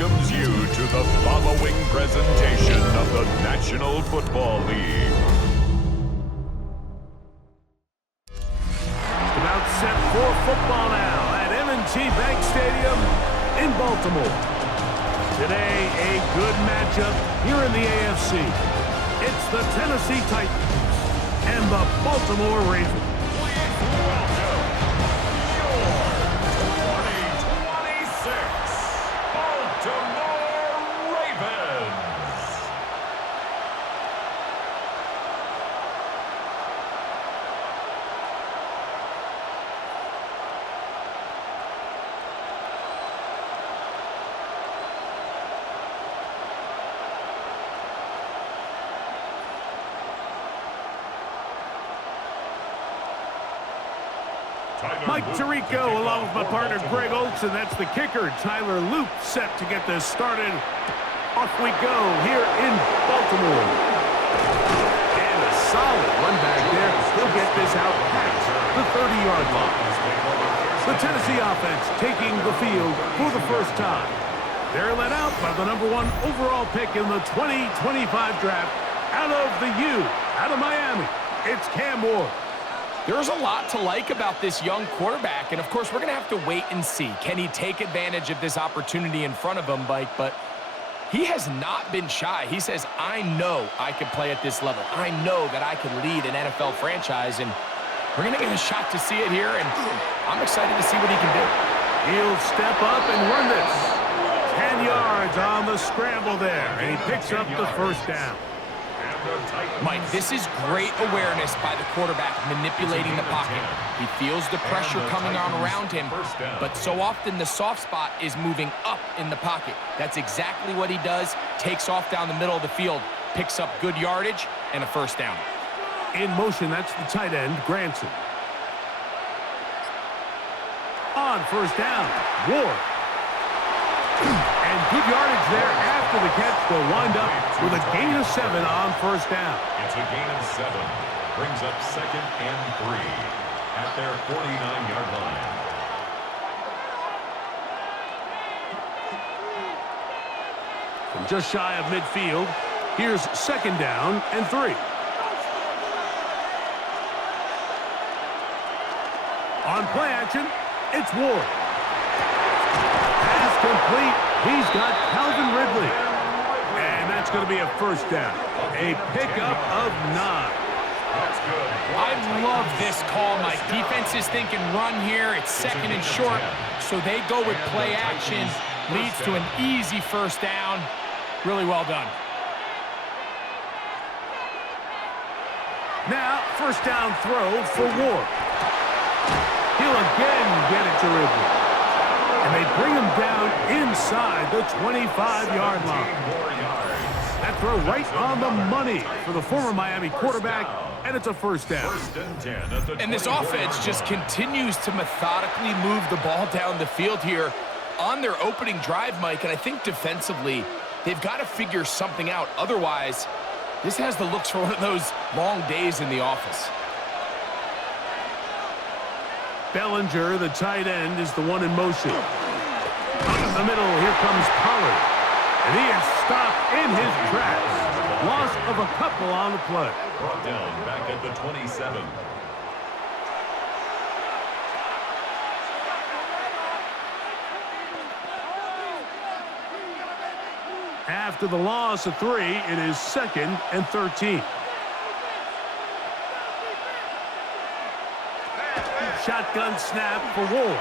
welcomes you to the following presentation of the National Football League. Just about set for football now at M&T Bank Stadium in Baltimore. Today, a good matchup here in the AFC. It's the Tennessee Titans and the Baltimore Ravens. Mike Tirico along with my partner Greg Olson. That's the kicker. Tyler Loop set to get this started. Off we go here in Baltimore. And a solid run back there. He'll get this out past the 30-yard line. The Tennessee offense taking the field for the first time. They're led out by the #1 overall pick in the 2025 draft out of the U, out of Miami. It's Cam Moore. There's a lot to like about this young quarterback, and of course, we're going to have to wait and see. Can he take advantage of this opportunity in front of him, Mike? But he has not been shy. He says, I know I can play at this level. I know that I can lead an NFL franchise, and we're going to get a shot to see it here, and I'm excited to see what he can do. He'll step up and run this. 10 yards on the scramble there, and he picks up the first down. Mike, this is great awareness by the quarterback manipulating the pocket. He feels the pressure coming on around him, but so often the soft spot is moving up in the pocket. That's exactly what he does. Takes off down the middle of the field, picks up good yardage, and a first down. In motion, that's the tight end, Granson. On first down, Ward. And good yardage there after the catch. They'll wind up with a gain of 7 on first down. It's a gain of 7. Brings up 2nd and 3 at their 49-yard line. From just shy of midfield, here's 2nd down and 3. On play action, it's Ward. Pass complete. He's got Calvin Ridley. And that's going to be a first down. A pickup of 9. I love this call, Mike. Defense is thinking run here. It's 2nd and short. So they go with play action. Leads to an easy first down. Really well done. Now, first down throw for Ward. He'll again get it to Ridley. And they bring him down inside the 25-yard line. That throw right on the money for the former Miami quarterback, and it's a first down. And this offense just continues to methodically move the ball down the field here on their opening drive, Mike, and I think defensively they've got to figure something out. Otherwise, this has the looks for one of those long days in the office. Bellinger, the tight end, is the one in motion. In the middle, here comes Pollard. And he is stopped in his tracks. Loss of a couple on the play. Brought down back at the 27. After the loss of 3, it is 2nd and 13. Shotgun snap for Ward.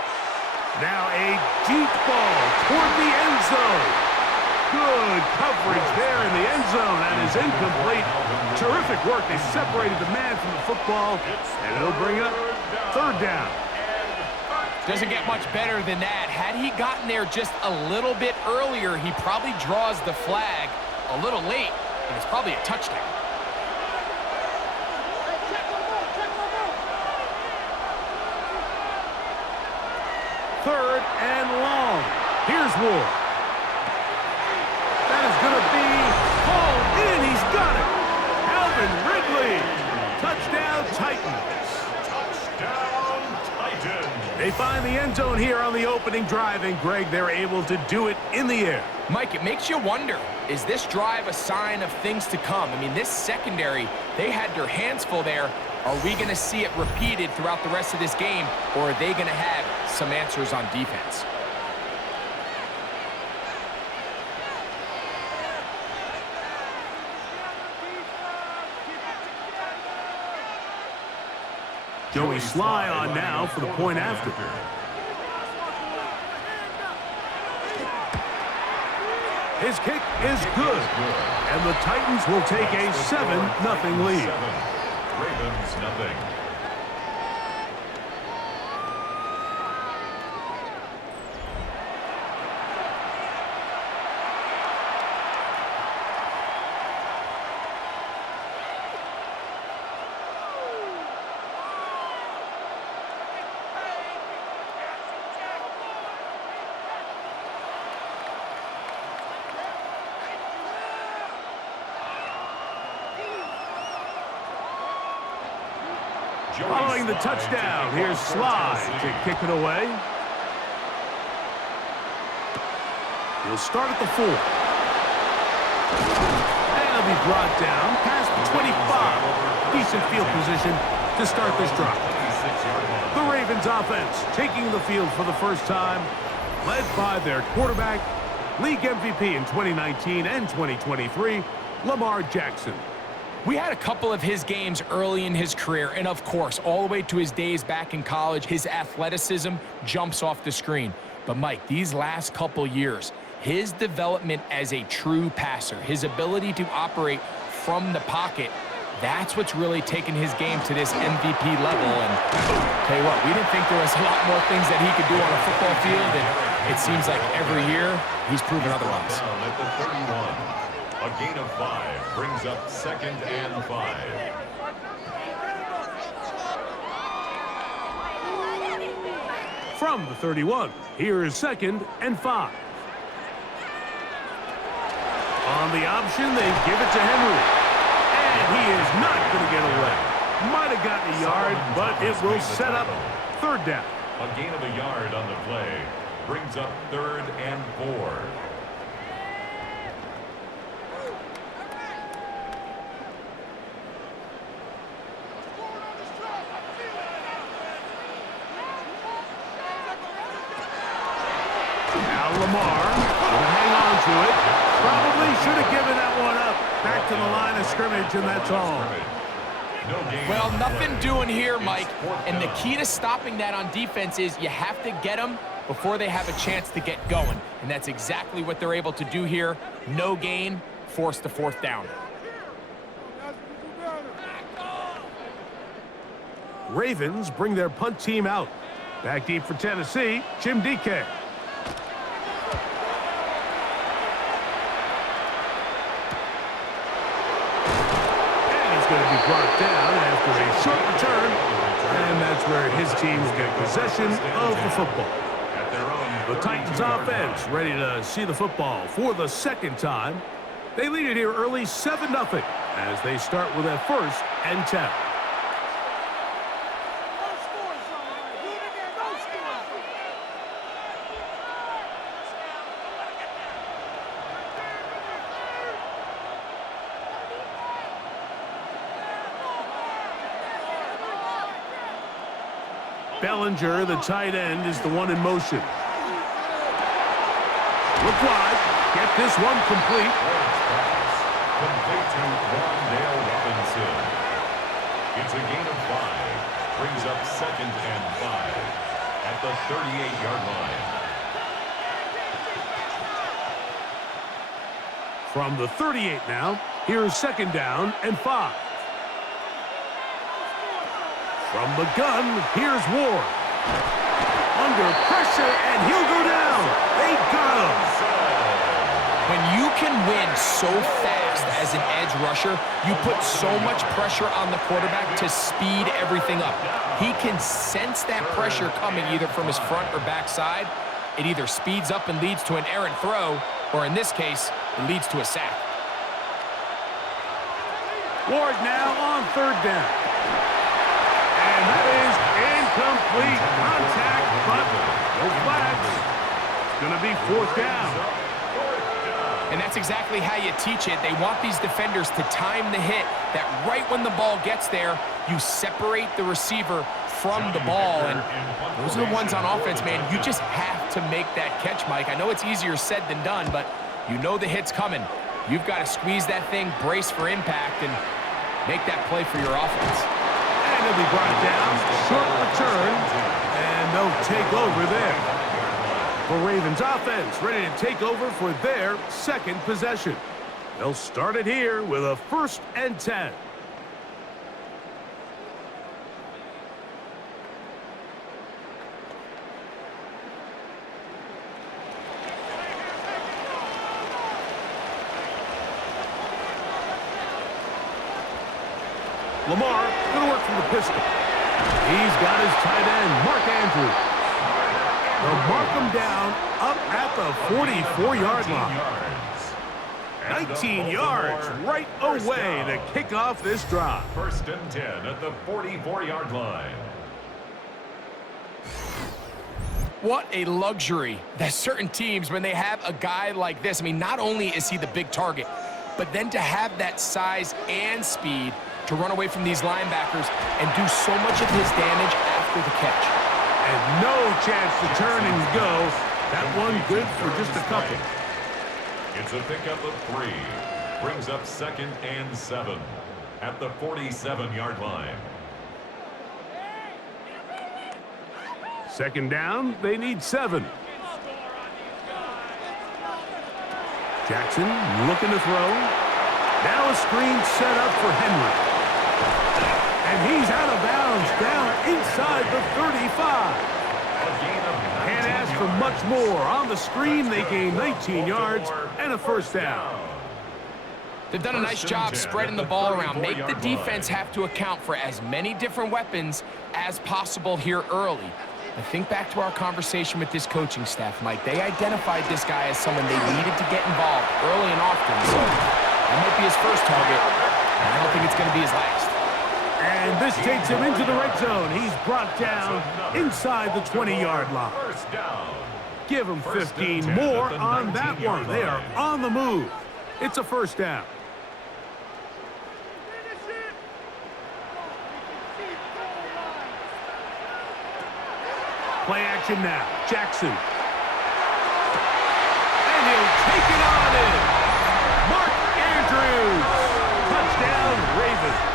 Now a deep ball toward the end zone. Good coverage there in the end zone. That is incomplete. Terrific work. They separated the man from the football, and it'll bring up 3rd down. Doesn't get much better than that. Had he gotten there just a little bit earlier, he probably draws the flag a little late, and it's probably a touchdown. Third and long. Here's Ward. That is going to be hauled in. He's got it. Calvin Ridley. Touchdown, Titans. Touchdown, Titans. They find the end zone here on the opening drive, and Greg, they're able to do it in the air. Mike, it makes you wonder, is this drive a sign of things to come? I mean, this secondary, they had their hands full there. Are we going to see it repeated throughout the rest of this game, or are they going to have some answers on defense? Joey Sly on now for the point after. His kick is good, and the Titans will take a 7-0 lead. Ravens nothing. Following the touchdown, here's Sly to kick it away. He'll start at the 4. And he'll be brought down past the 25. Decent field position to start this drive. The Ravens offense taking the field for the first time, led by their quarterback, league MVP in 2019 and 2023, Lamar Jackson. We had a couple of his games early in his career, and of course, all the way to his days back in college, his athleticism jumps off the screen. But Mike, these last couple years, his development as a true passer, his ability to operate from the pocket, that's what's really taken his game to this MVP level. And tell you what, we didn't think there was a lot more things that he could do on a football field, and it seems like every year he's proven otherwise. At the 31. A gain of 5 brings up 2nd and 5. From the 31, here is 2nd and 5. On the option, they give it to Henry. And he is not going to get away. Might have gotten a yard, but it will set up 3rd down. A gain of a yard on the play brings up 3rd and 4. Lamar will hang on to it. Probably should have given that one up. Back to the line of scrimmage, and that's all. Well, nothing doing here, Mike. And the key to stopping that on defense is you have to get them before they have a chance to get going. And that's exactly what they're able to do here. No gain, force the 4th down. Ravens bring their punt team out. Back deep for Tennessee, Jim DK. Going to be brought down after a short return, and that's where his team will get possession of the football. The Titans offense ready to see the football for the 2nd time. They lead it here early 7-0 as they start with a 1st and 10. Bellinger, the tight end, is the one in motion. Look wide. Get this one complete. Complete to Rondale Robinson. It's a gain of 5. Brings up 2nd and 5 at the 38-yard line. From the 38 now, here's 2nd down and 5. From the gun, here's Ward. Under pressure, and he'll go down. They got him. When you can win so fast as an edge rusher, you put so much pressure on the quarterback to speed everything up. He can sense that pressure coming either from his front or back side. It either speeds up and leads to an errant throw, or in this case, it leads to a sack. Ward now on 3rd down. And that is incomplete. Contact No flags. Gonna be fourth down. And that's exactly how you teach it. They want these defenders to time the hit, that right when the ball gets there, you separate the receiver from the ball. And those are the ones on offense, man. You just have to make that catch, Mike. I know it's easier said than done, but you know the hit's coming. You've got to squeeze that thing, brace for impact, and make that play for your offense. And he'll be brought down. Short return. And they'll take over there. The Ravens offense ready to take over for their second possession. They'll start it here with a 1st and 10. Lamar going to work from the pistol. He's got his tight end, Mark Andrews. They'll mark him down up at the 44-yard line. 19 yards right away to kick off this drive. 1st and 10 at the 44-yard line. What a luxury that certain teams, when they have a guy like this, I mean, not only is he the big target, but then to have that size and speed to run away from these linebackers and do so much of his damage after the catch. And no chance to turn and go. That one good for just a couple. It's a pickup of 3. Brings up 2nd and 7 at the 47-yard line. 2nd down, they need 7. Jackson looking to throw. Now a screen set up for Henry. And he's out of bounds down inside the 35. Can't ask for much more. On the screen, they gain 19 yards and a 1st down. They've done a nice job spreading the ball around. Make the defense have to account for as many different weapons as possible here early. I think back to our conversation with this coaching staff, Mike. They identified this guy as someone they needed to get involved early and often. So that might be his first target, and I don't think it's going to be his last. And this takes him into the red zone. He's brought down inside the 20-yard line. Give him 15 more on that one. They are on the move. It's a 1st down. Play action now. Jackson. And he'll take it on in. Mark Andrews. Touchdown, Ravens.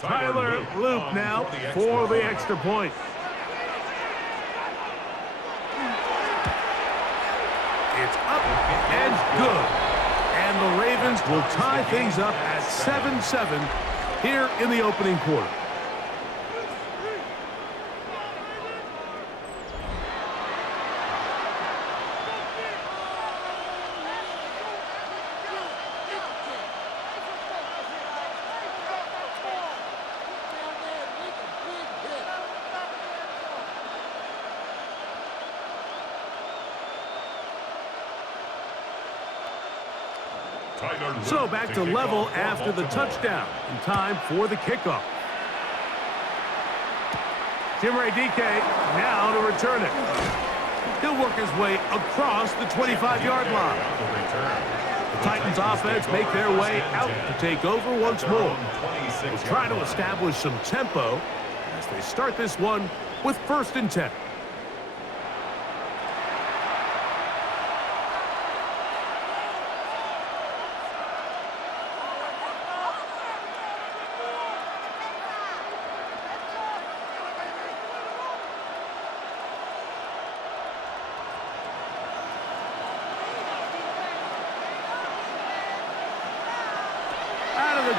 Tyler Loop now for the extra point. It's up and good. And the Ravens will tie things up at 7-7 here in the opening quarter. So back to level after the touchdown. In time for the kickoff. Timray DK now to return it. He'll work his way across the 25-yard line. The Titans offense make their way out to take over once more. They'll try to establish some tempo as they start this one with 1st and 10.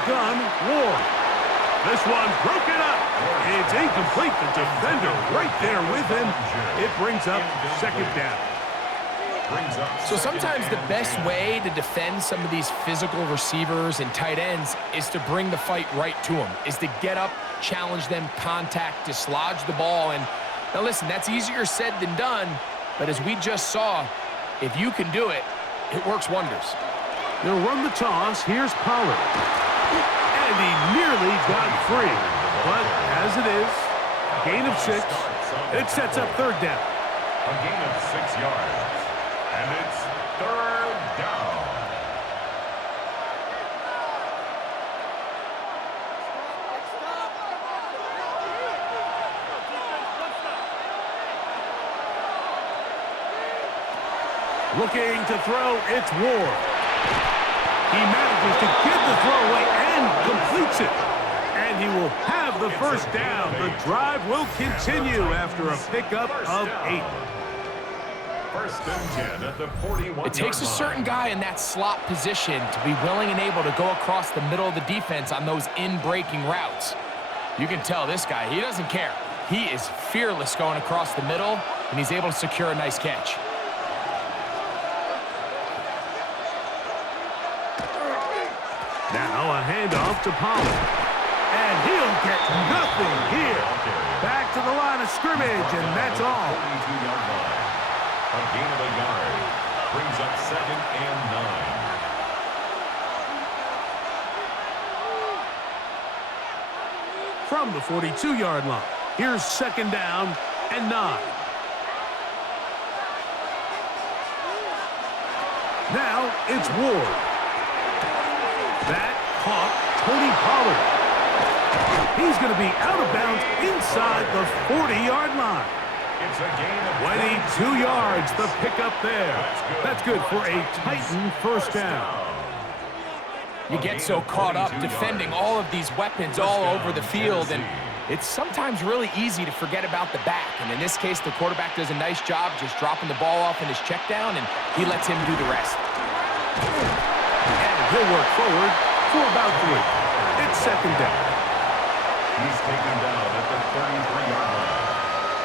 Gun, Ward. This one broken up. It's incomplete. The defender right there with him. It brings up 2nd down. Brings up So sometimes the second and best 10. way to defend some of these physical receivers and tight ends is to bring the fight right to them, is to get up, challenge them, contact, dislodge the ball. And now listen, that's easier said than done, but as we just saw, if you can do it, it works wonders. They'll run the toss. Here's Pollard. And he nearly got free. But as it is, gain of 6. It sets up third down. A gain of 6 yards. And it's third down. Looking to throw, it's Ward. He manages to get the throw away and completes it. And he will have the first down. The drive will continue after a pickup of 8. First and 10 at the 41. It takes a certain guy in that slot position to be willing and able to go across the middle of the defense on those in-breaking routes. You can tell this guy, he doesn't care. He is fearless going across the middle, and he's able to secure a nice catch. Now a handoff to Pollard. And he'll get nothing here. Back to the line of scrimmage, and that's all. 42-yard line. A gain of a yard. Brings up second and 9. From the 42-yard line, here's second down and 9. Now it's Ward. That caught Tony Pollard. He's going to be out of bounds inside the 40-yard line. It's a gain of 22 yards, the pickup there. That's good for a Titan first down. You get so caught up defending all of these weapons all over the field, and it's sometimes really easy to forget about the back. And in this case, the quarterback does a nice job just dropping the ball off in his check down, and he lets him do the rest. And he'll work forward for about 3. It's second down. He's taken down at the 33-yard line.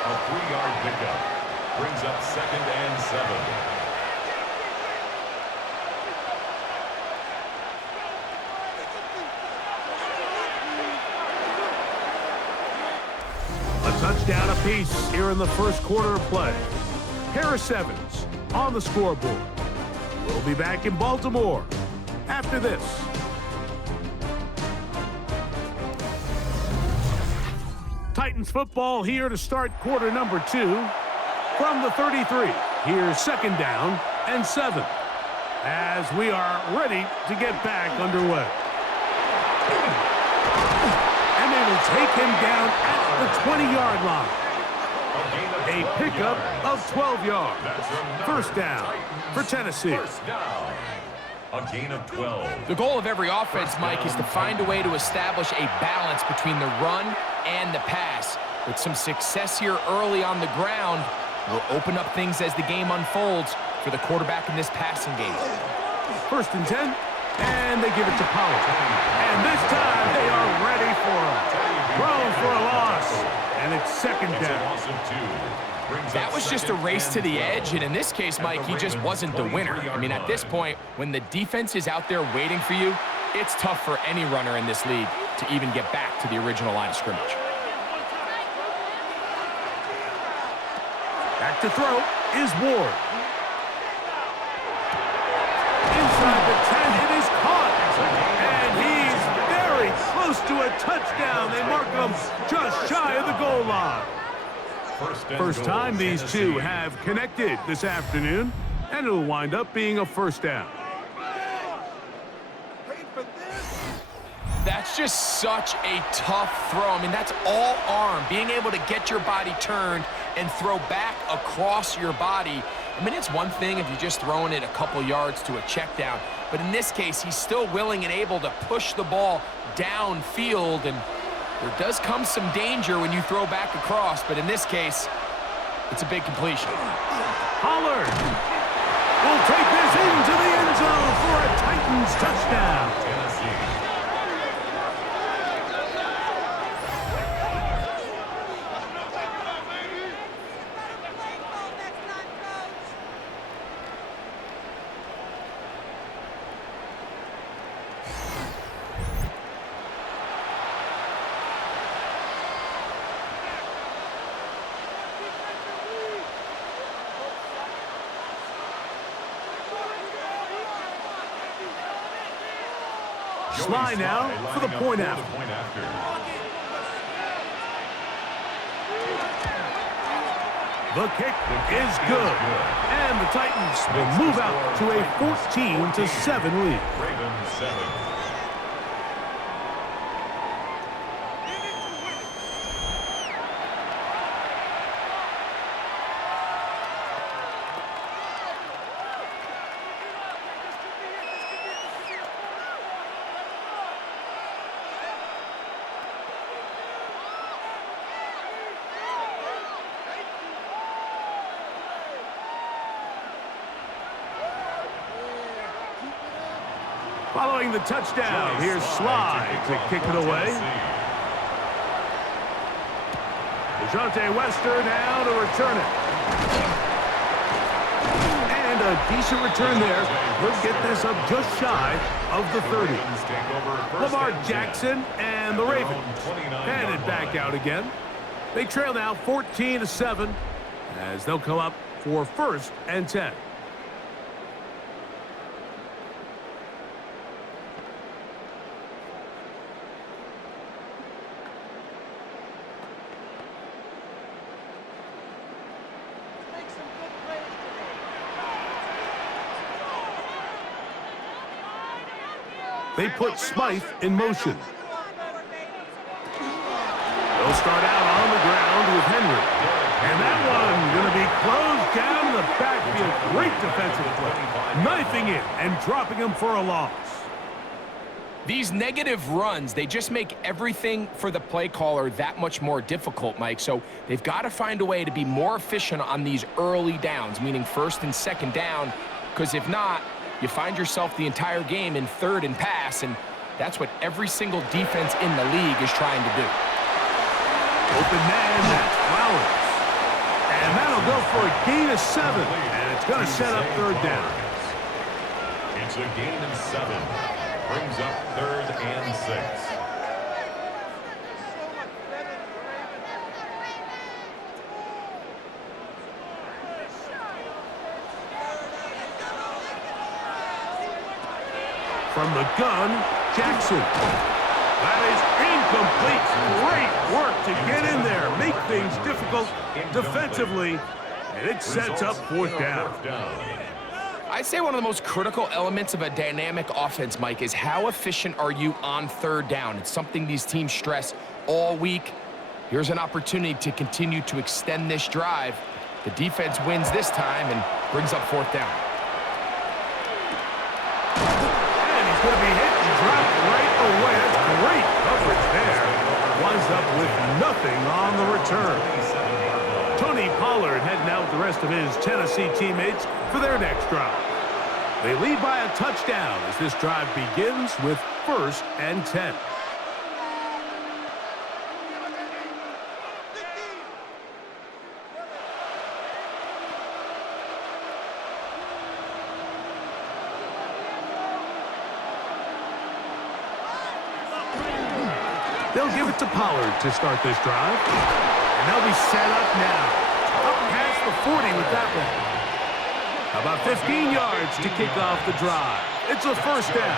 A 3-yard pickup. Brings up second and 7. A touchdown apiece here in the first quarter of play. Harris Evans on the scoreboard. We'll be back in Baltimore after this. Titans football here to start quarter number 2. From the 33, here's second down and 7. As we are ready to get back underway. And they will take him down at the 20-yard line. A pickup of 12 yards. First down for Tennessee. First down. A gain of 12. The goal of every offense, Mike, is to find a way to establish a balance between the run and the pass. With some success here early on the ground, will open up things as the game unfolds for the quarterback in this passing game. First and 10, and they give it to Pollard. And this time they are ready for him. Throw for a loss, and it's second down. That was just a race to the edge, and in this case, Mike, he just wasn't the winner. I mean, at this point, when the defense is out there waiting for you, it's tough for any runner in this league to even get back to the original line of scrimmage. Back to throw is Ward. Inside the 10, it is caught. And he's very close to a touchdown. They mark him just shy of the goal line. First time these two have connected this afternoon, and it'll wind up being a first down. That's just such a tough throw. I mean, that's all arm. Being able to get your body turned and throw back across your body. I mean, it's one thing if you're just throwing it a couple yards to a check down, but in this case, he's still willing and able to push the ball downfield, and there does come some danger when you throw back across, but in this case, it's a big completion. Pollard will take this into the end zone for a Titans touchdown. Sly now for the point after. The kick is good. And the Titans will move out to a 14-7 lead. Ravens 7. Following the touchdown, here's Sly to kick it away. DeJounte Wester now to return it. And a decent return there. He'll get this up just shy of the 30. Lamar Jackson and the Ravens headed back out again. They trail now 14-7 as they'll come up for 1st and 10. They put Smythe in motion. They'll start out on the ground with Henry. And that one going to be closed down in the backfield. Great defensive play. Knifing it and dropping him for a loss. These negative runs, they just make everything for the play caller that much more difficult, Mike. So they've got to find a way to be more efficient on these early downs, meaning 1st and 2nd down, because if not, you find yourself the entire game in 3rd and pass, and that's what every single defense in the league is trying to do. Open man, that's Flowers. And that'll go for a gain of 7, and it's going to set up 3rd down. It's a gain of 7. Brings up 3rd and 6. From the gun, Jackson. That is incomplete. Great work to get in there, make things difficult defensively, and it sets up 4th down. I'd say one of the most critical elements of a dynamic offense, Mike, is how efficient are you on 3rd down? It's something these teams stress all week. Here's an opportunity to continue to extend this drive. The defense wins this time and brings up 4th down. Going to be hit and dropped right away. That's great coverage there. Winds up with nothing on the return. Tony Pollard heading out with the rest of his Tennessee teammates for their next drive. They lead by a touchdown as this drive begins with 1st and 10. They'll give it to Pollard to start this drive. And they'll be set up now. Up past the 40 with that one. About 15 yards to kick off the drive. It's a 1st down.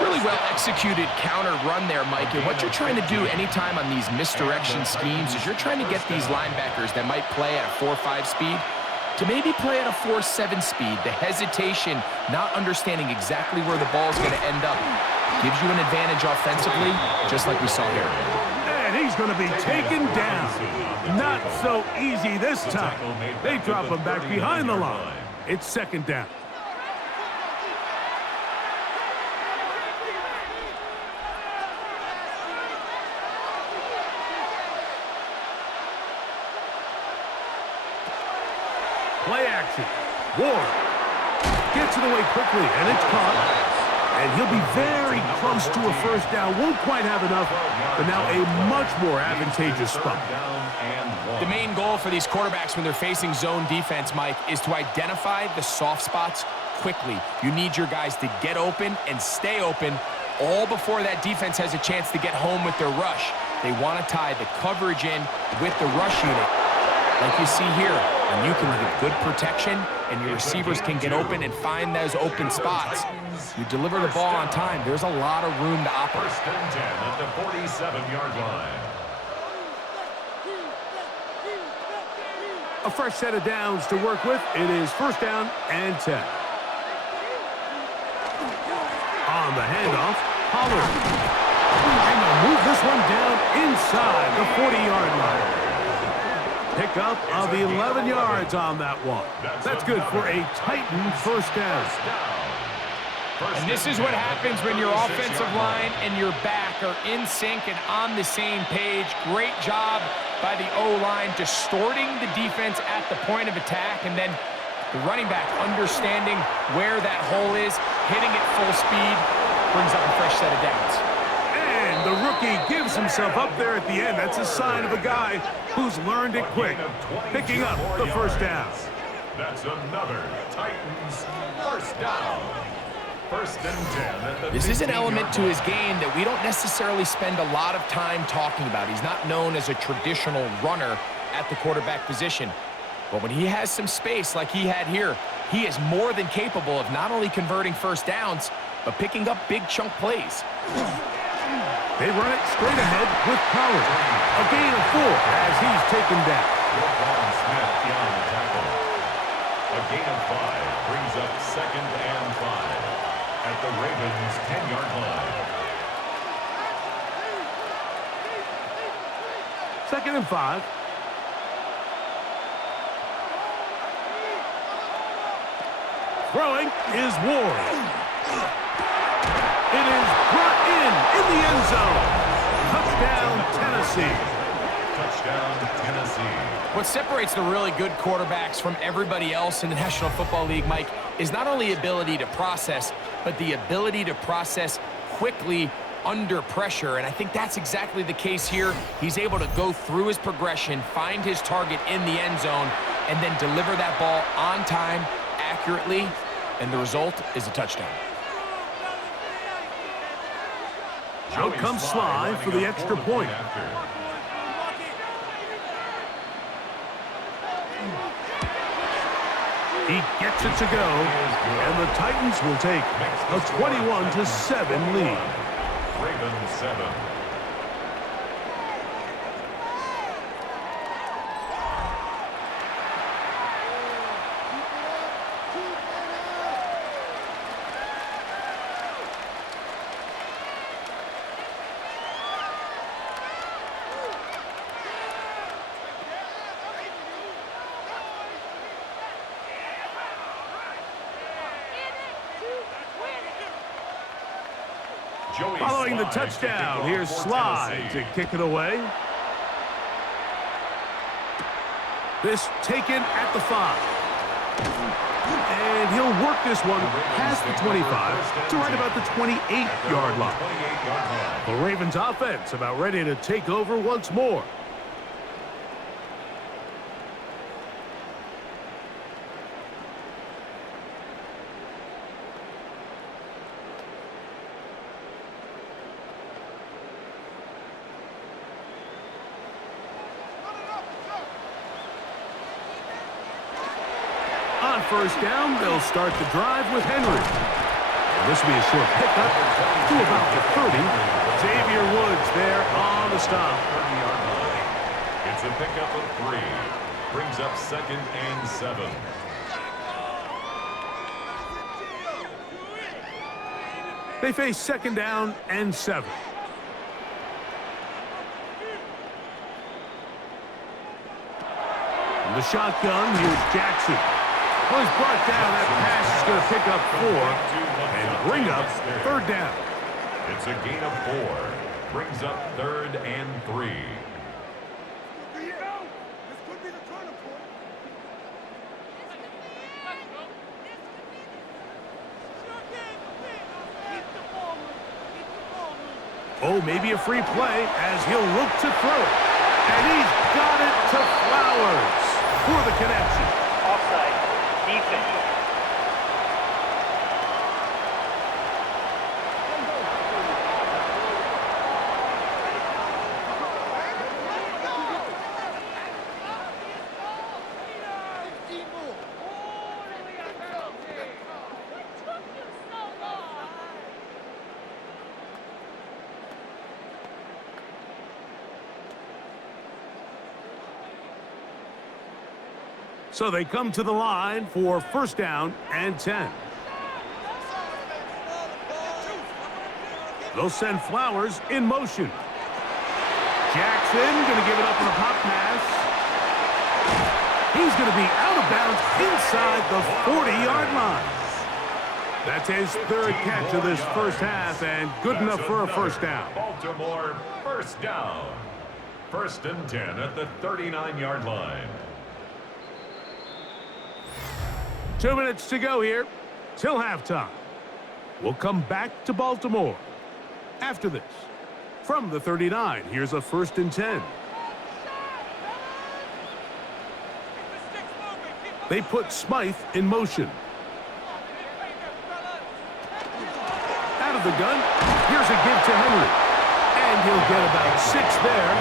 Really well executed counter run there, Mike. And what you're trying to do anytime on these misdirection schemes is you're trying to get these linebackers that might play at a 4.5 speed to maybe play at a 4.7 speed. The hesitation, not understanding exactly where the ball's going to end up, gives you an advantage offensively, just like we saw here. And he's going to be taken down. Not so easy this time. They drop him back behind the line. It's 2nd down. Play action. Ward gets it away quickly, and it's caught. And he'll be very close to a 1st down. Won't quite have enough, but now a much more advantageous spot. The main goal for these quarterbacks when they're facing zone defense, Mike, is to identify the soft spots quickly. You need your guys to get open and stay open all before that defense has a chance to get home with their rush. They want to tie the coverage in with the rush unit. Like you see here, When you can have good protection and your receivers can get open and find those open spots, you deliver the ball on time. There's a lot of room to operate. First and 10 at the 47-yard line. A fresh set of downs to work with. It is first down and 10. On the handoff, Pollard. And they'll move this one down inside the 40-yard line. Pickup of 11 yards on that one. That's good for a Titan first down. And this is what happens when your offensive line and your back are in sync and on the same page. Great job by the O-line distorting the defense at the point of attack, and then the running back understanding where that hole is, hitting it full speed, brings up a fresh set of downs. And the rookie gives himself up there at the end. That's a sign of a guy who's learned it quick, picking up the first down. That's another Titans first down. First and 10 at the This is an 15-yard element to line. his game that we don't necessarily spend a lot of time talking about. He's not known as a traditional runner at the quarterback position. But when he has some space like he had here, he is more than capable of not only converting first downs, but picking up big chunk plays. They run it straight ahead with Pollard. A gain of 4 as he's taken down. Roquan Smith beyond the tackle. A gain of 5 brings up second and 5 at the Ravens' 10-yard line. Second and 5. Throwing is Ward. It is brought in the end zone. Touchdown, Tennessee. Touchdown, Tennessee. What separates the really good quarterbacks from everybody else in the National Football League, Mike, is not only ability to process, but the ability to process quickly under pressure. And I think that's exactly the case here. He's able to go through his progression, find his target in the end zone, and then deliver that ball on time, accurately, and the result is a touchdown. Out comes Sly for the extra point. He gets it to go, and the Titans will take a 21-7 lead. Ravens 7. Following the touchdown, here's Sly to kick it away. This taken at the 5. And he'll work this one past the 25 to right about the 28-yard line. The Ravens offense about ready to take over once more. On first down, they'll start the drive with Henry. And this will be a short pickup to about the 30. Xavier Woods there on the stop. 30-yard line. It's a pickup of 3. Brings up second and 7. They face second down and 7. From the shotgun, here's Jackson. Well, he's brought down. That pass is going to pick up 4 and bring up third down. It's a gain of 4. Brings up third and 3. Oh, maybe a free play as he'll look to throw it. And he's got it to Flowers for the connection. Offside. Defense. So they come to the line for first down and 10. They'll send Flowers in motion. Jackson going to give it up on a pop pass. He's going to be out of bounds inside the 40-yard line. That's his third catch of this first half, and good enough for a first down. Baltimore first down. First and 10 at the 39-yard line. 2 minutes to go here till halftime. We'll come back to Baltimore after this. From the 39, here's a first and 10. They put Smythe in motion. Out of the gun, here's a give to Henry. And he'll get about 6 there,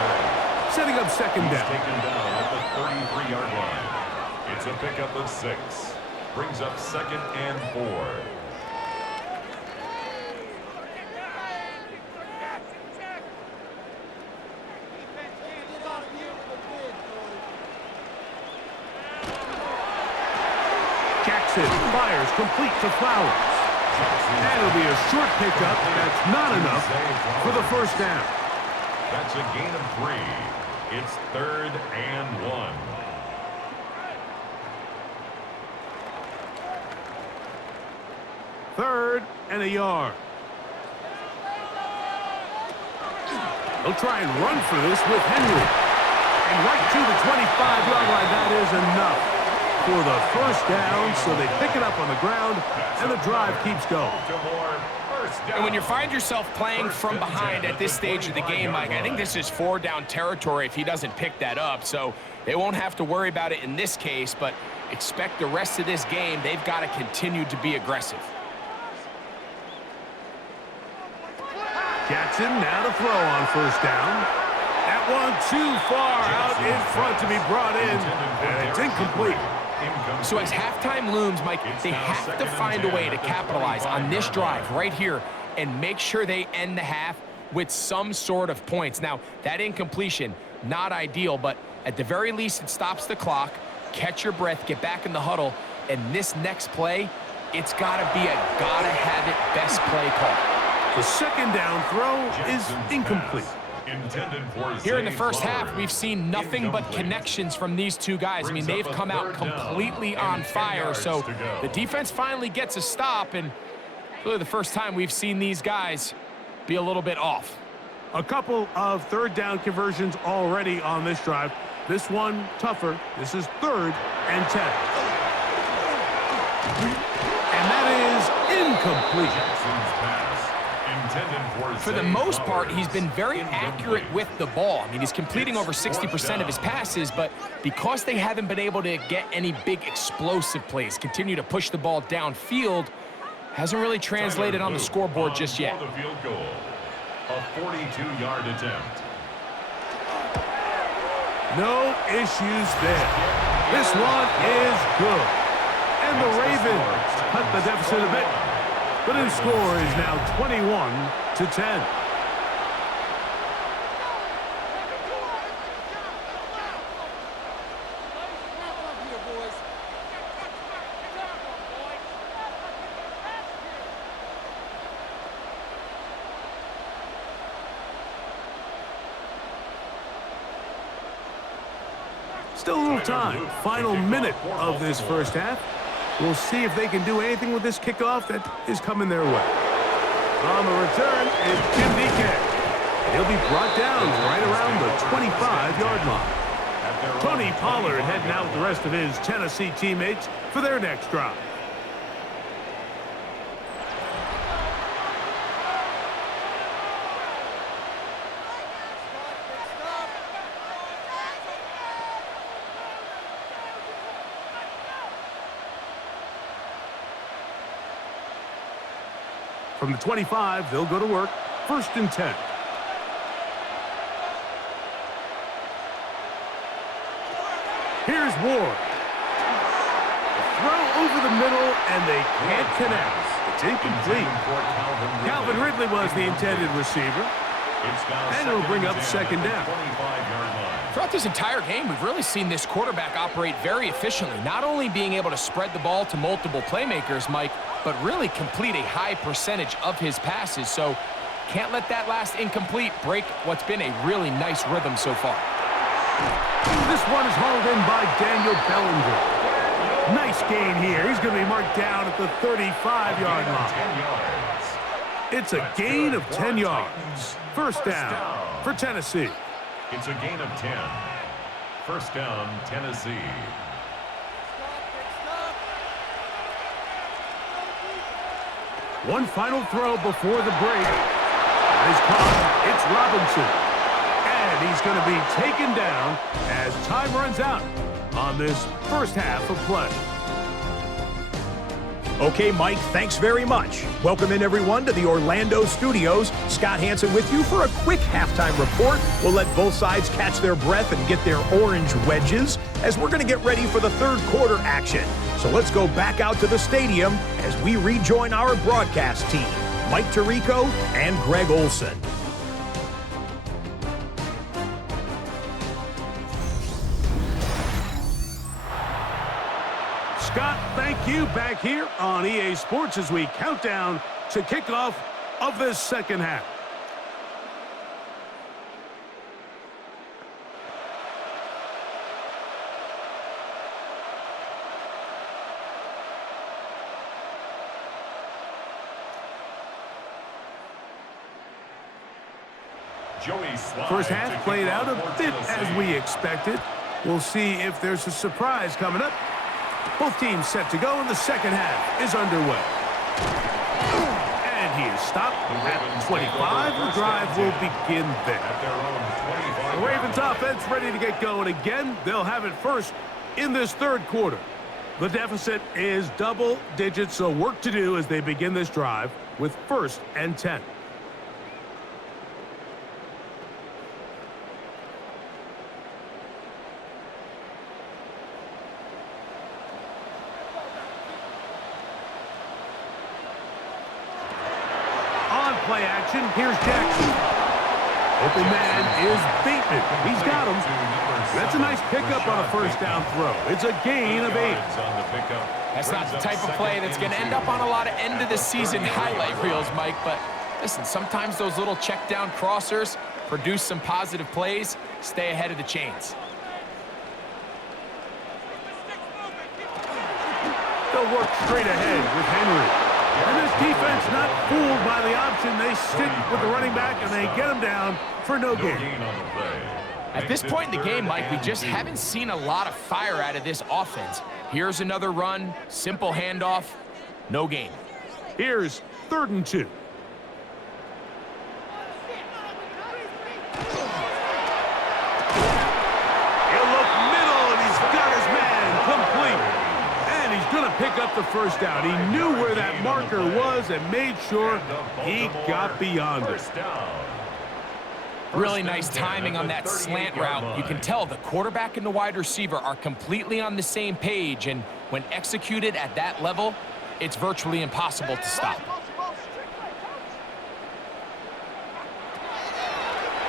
setting up second down. Taken down at the 33-yard line. It's a pickup of 6. Brings up second and 4. Jackson fires complete to Flowers. That'll be a short pickup. That's not enough for the first down. That's a gain of 3. It's 3rd and 1. Third and a yard. They'll try and run for this with Henry. And right to the 25-yard line. That is enough for the first down. So they pick it up on the ground, and the drive keeps going. And when you find yourself playing from behind at this stage of the game, Mike, I think this is 4-down territory if he doesn't pick that up. So they won't have to worry about it in this case, but expect the rest of this game, they've got to continue to be aggressive. Jackson now to throw on first down. That one too far out in front to be brought in, and it's incomplete. So as halftime looms, Mike, they have to find a way to capitalize on this drive right here and make sure they end the half with some sort of points. Now, that incompletion, not ideal, but at the very least, it stops the clock. Catch your breath, get back in the huddle, and this next play, it's got to be a gotta-have-it best play call. The second down throw is incomplete. Here in the first half, we've seen nothing but connections from these two guys. I mean, they've come out completely on fire, so the defense finally gets a stop, and really the first time we've seen these guys be a little bit off. A couple of third down conversions already on this drive. This one tougher. This is 3rd and 10. And that is incomplete. For the most part, he's been very accurate with the ball. I mean, he's completing over 60% of his passes, but because they haven't been able to get any big explosive plays, continue to push the ball downfield, hasn't really translated on the scoreboard just yet. A 42-yard attempt. No issues there. This one is good. And the Ravens cut the deficit a bit. The new score is now 21-10. Still a little time. Final minute of this first half. We'll see if they can do anything with this kickoff that is coming their way. On the return, it's Jim DK. He'll be brought down right around the 25-yard line. Tony Pollard heading out with the rest of his Tennessee teammates for their next drive. From the 25, they'll go to work. 1st and 10. Here's Ward. Throw over the middle, and they can't connect. It's incomplete. Calvin Ridley was the intended receiver. And it'll bring up second down. 25-yard line. Throughout this entire game, we've really seen this quarterback operate very efficiently, not only being able to spread the ball to multiple playmakers, Mike, but really complete a high percentage of his passes. So can't let that last incomplete break what's been a really nice rhythm so far. This one is hauled in by Daniel Bellinger. Nice gain here. He's going to be marked down at the 35-yard line. It's a gain of 10 yards. First down for Tennessee. It's a gain of 10. First down, Tennessee. One final throw before the break. That is caught. It's Robinson. And he's going to be taken down as time runs out on this first half of play. Okay, Mike, thanks very much. Welcome in, everyone, to the Orlando studios. Scott Hansen with you for a quick halftime report. We'll let both sides catch their breath and get their orange wedges as we're going to get ready for the third quarter action. So let's go back out to the stadium as we rejoin our broadcast team, Mike Tirico and Greg Olson. Scott, thank you. Back here on EA Sports as we count down to kickoff of this second half. First half played out a bit as we expected. We'll see if there's a surprise coming up. Both teams set to go, and the second half is underway. And he is stopped at 25. The drive will begin there. The Ravens offense ready to get going again. They'll have it first in this third quarter. The deficit is double digits, so work to do as they begin this drive with 1st and 10. Play action. Here's Jackson. Open man is Bateman. He's got him. That's a nice pickup on a first down throw. It's a gain of 8. That's not the type of play that's going to end up on a lot of end-of-the-season highlight reels, Mike. But listen, sometimes those little check-down crossers produce some positive plays. Stay ahead of the chains. They'll work straight ahead with Henry. And this defense not fooled by the option. They stick with the running back, and they get him down for no gain. At this point in the game, Mike, we just haven't seen a lot of fire out of this offense. Here's another run, simple handoff, no gain. Here's 3rd and 2. He'll look middle, and he's got his man complete. Going to pick up the first down. He knew where that marker was and made sure he got beyond it. Really nice timing on that slant route. You can tell the quarterback and the wide receiver are completely on the same page, and when executed at that level, it's virtually impossible to stop.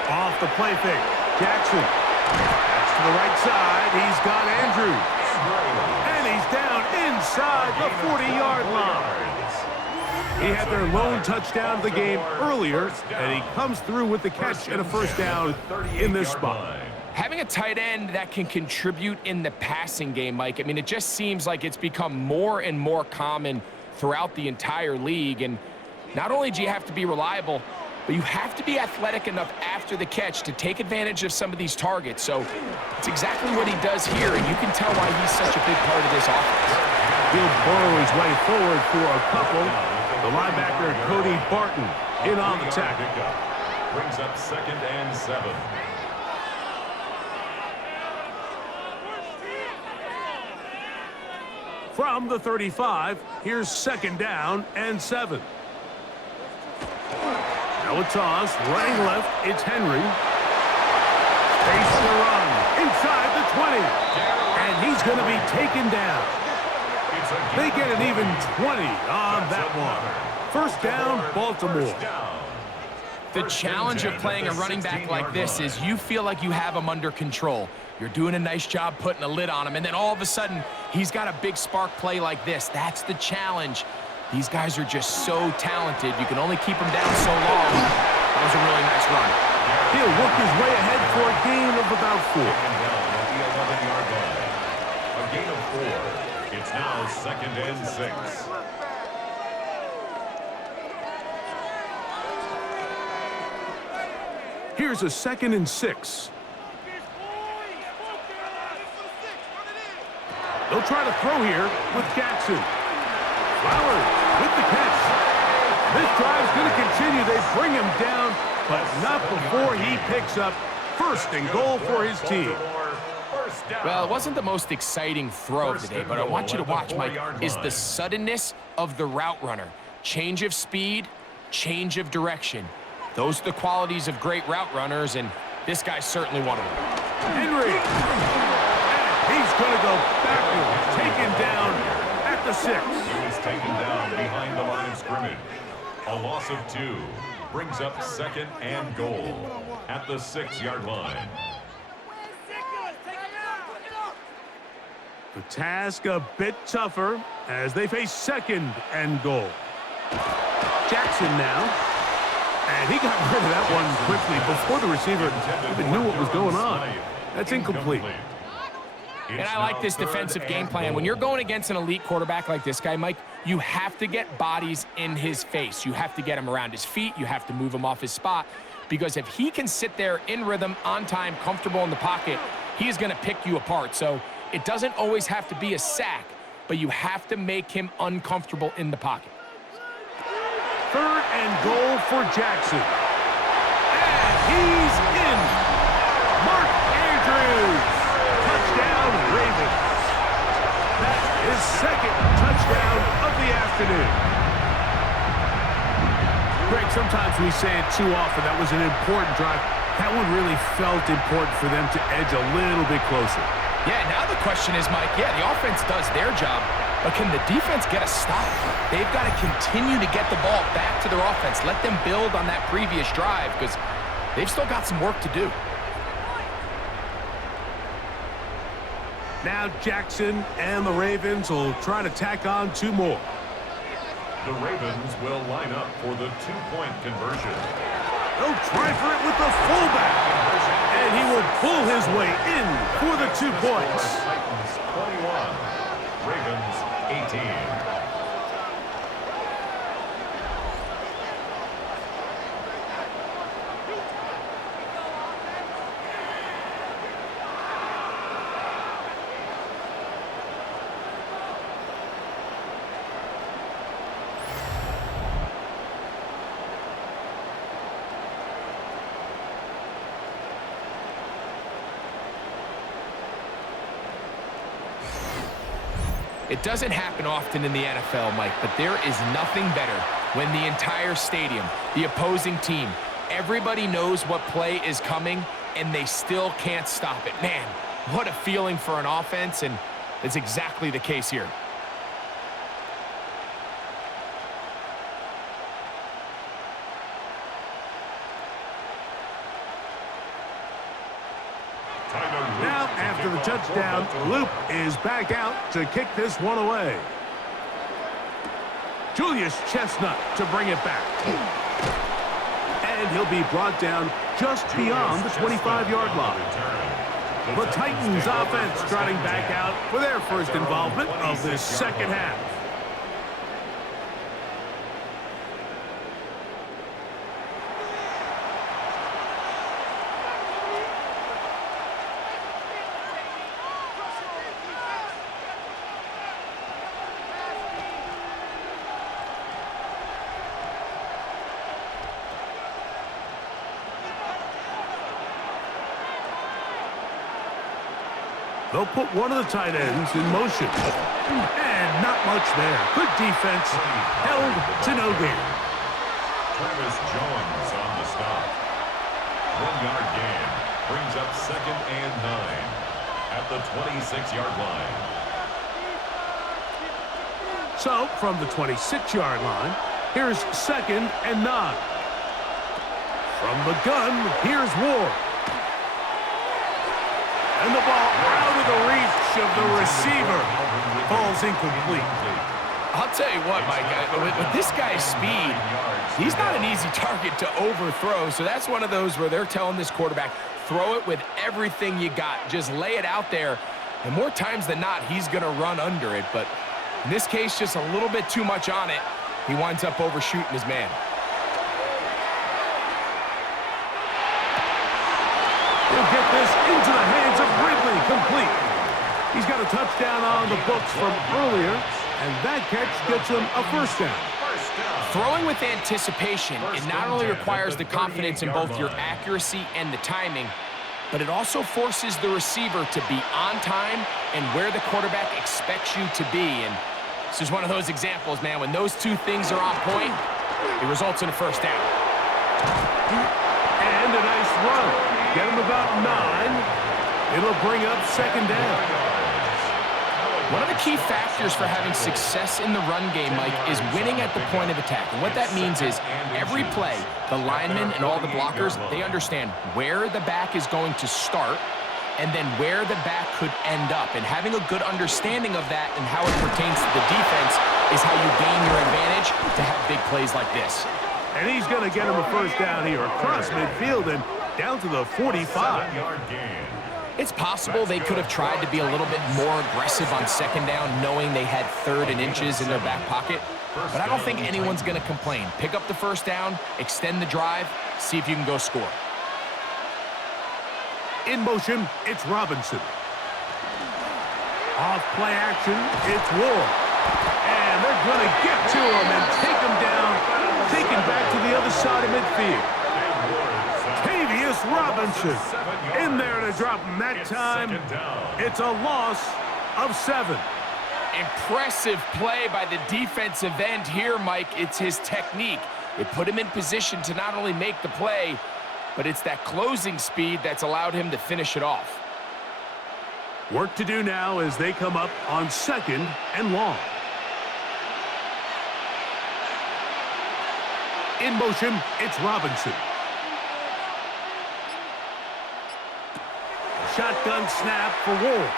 Off the play fake. Jackson. That's to the right side. He's got Andrews. And he's down inside the 40-yard line. He had their lone touchdown of the game earlier, and he comes through with the catch and a first down in this spot. Having a tight end that can contribute in the passing game, Mike, I mean, it just seems like it's become more and more common throughout the entire league. And not only do you have to be reliable, but you have to be athletic enough after the catch to take advantage of some of these targets. So it's exactly what he does here, and you can tell why he's such a big part of this offense. He'll burrow his way forward for a couple. The linebacker, Cody Barton, in on the tackle. Brings up 2nd and 7. From the 35, here's 2nd down and 7. Now a toss, running left, it's Henry. Space to run, inside the 20. And he's going to be taken down. They get an even 20 on that one. First down, Baltimore. The challenge of playing a running back like this is you feel like you have him under control. You're doing a nice job putting a lid on him, and then all of a sudden, he's got a big spark play like this. That's the challenge. These guys are just so talented. You can only keep them down so long. That was a really nice run. He'll work his way ahead for a gain of about 4. A gain of 4. It's now 2nd and 6. Here's a 2nd and 6. They'll try to throw here with Jackson. Flowers with the catch. This drive's going to continue. They bring him down, but not before he picks up 1st and goal for his team. Well, it wasn't the most exciting throw today, but I want you to watch, Mike, is the suddenness of the route runner. Change of speed, change of direction. Those are the qualities of great route runners, and this guy's certainly one of them. Henry. And he's going to go backwards, taken down at the 6. He was taken down behind the line of scrimmage. A loss of 2 brings up 2nd and goal at the 6-yard line. The task a bit tougher as they face 2nd and goal. Jackson now. And he got rid of that one quickly before the receiver even knew what was going on. That's incomplete. And I like this defensive game plan. When you're going against an elite quarterback like this guy, Mike, you have to get bodies in his face. You have to get him around his feet. You have to move him off his spot. Because if he can sit there in rhythm, on time, comfortable in the pocket, he is going to pick you apart. So it doesn't always have to be a sack, but you have to make him uncomfortable in the pocket. 3rd and goal for Jackson. And he's in. Mark Andrews. Touchdown, Ravens. That's his 2nd touchdown of the afternoon. Greg, sometimes we say it too often. That was an important drive. That one really felt important for them to edge a little bit closer. Yeah, now the question is, Mike, the offense does their job, but can the defense get a stop? They've got to continue to get the ball back to their offense. Let them build on that previous drive because they've still got some work to do. Now Jackson and the Ravens will try to tack on 2 more. The Ravens will line up for the 2-point conversion. They'll try for it with the fullback. And he will pull his way in for the 2 points. Titans 21, Ravens 18. It doesn't happen often in the NFL, Mike, but there is nothing better when the entire stadium, the opposing team, everybody knows what play is coming, and they still can't stop it. Man, what a feeling for an offense, and it's exactly the case here. Now, after the touchdown, Loop is back out to kick this one away. Julius Chestnut to bring it back. And he'll be brought down just beyond the 25-yard line. The Titans offense trotting back out for their first involvement of this 2nd half. They'll put one of the tight ends in motion. And not much there. Good defense. Held to no gain. Travis Jones on the stop. 1-yard gain brings up 2nd and 9 at the 26-yard line. So, from the 26-yard line, here's 2nd and 9. From the gun, here's Ward. And the ball out of the reach of the receiver. Ball's incomplete. I'll tell you what, Mike, with this guy's speed, he's not an easy target to overthrow. So that's one of those where they're telling this quarterback, throw it with everything you got. Just lay it out there. And more times than not, he's going to run under it. But in this case, just a little bit too much on it. He winds up overshooting his man. He'll get this into the hands of Ridley, complete. He's got a touchdown on the books from earlier, and that catch gets him a first down. Throwing with anticipation, it not only requires the confidence in both your accuracy and the timing, but it also forces the receiver to be on time and where the quarterback expects you to be. And this is one of those examples, man. When those two things are on point, it results in a first down. And a nice run. Get him about 9. It'll bring up second down. One of the key factors for having success in the run game, Mike, is winning at the point of attack. And what that means is every play, the linemen and all the blockers, they understand where the back is going to start and then where the back could end up. And having a good understanding of that and how it pertains to the defense is how you gain your advantage to have big plays like this. And he's going to get him a first down here across midfield and down to the 45. It's possible they could have tried to be a little bit more aggressive on second down, knowing they had 3rd and inches in their back pocket. But I don't think anyone's going to complain. Pick up the first down, extend the drive, see if you can go score. In motion, it's Robinson. Off play action, it's Ward. And they're going to get to him and take him down, taken back to the other side of midfield. Robinson in there to drop him that time. It's a loss of 7. Impressive play by the defensive end here, Mike. It's his technique. It put him in position to not only make the play, but it's that closing speed that's allowed him to finish it off. Work to do now as they come up on 2nd and long. In motion, it's Robinson. Shotgun snap for Ward.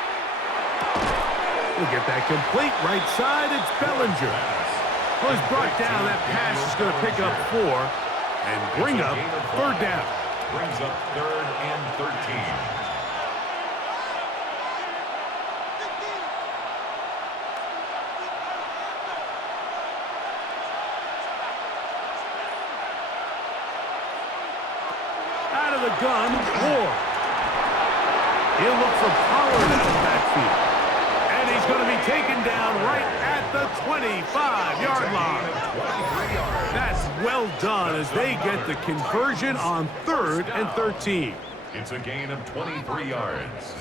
We'll get that complete. Right side, it's Bellinger. Well, he's brought down. That pass is going to pick up 4 and bring up 3rd down. Brings up 3rd and 13. Out of the gun, Ward. He'll look for Pollard out of the backfield. And he's going to be taken down right at the 25-yard line. That's well done as they get the conversion on 3rd and 13. It's a gain of 23 yards.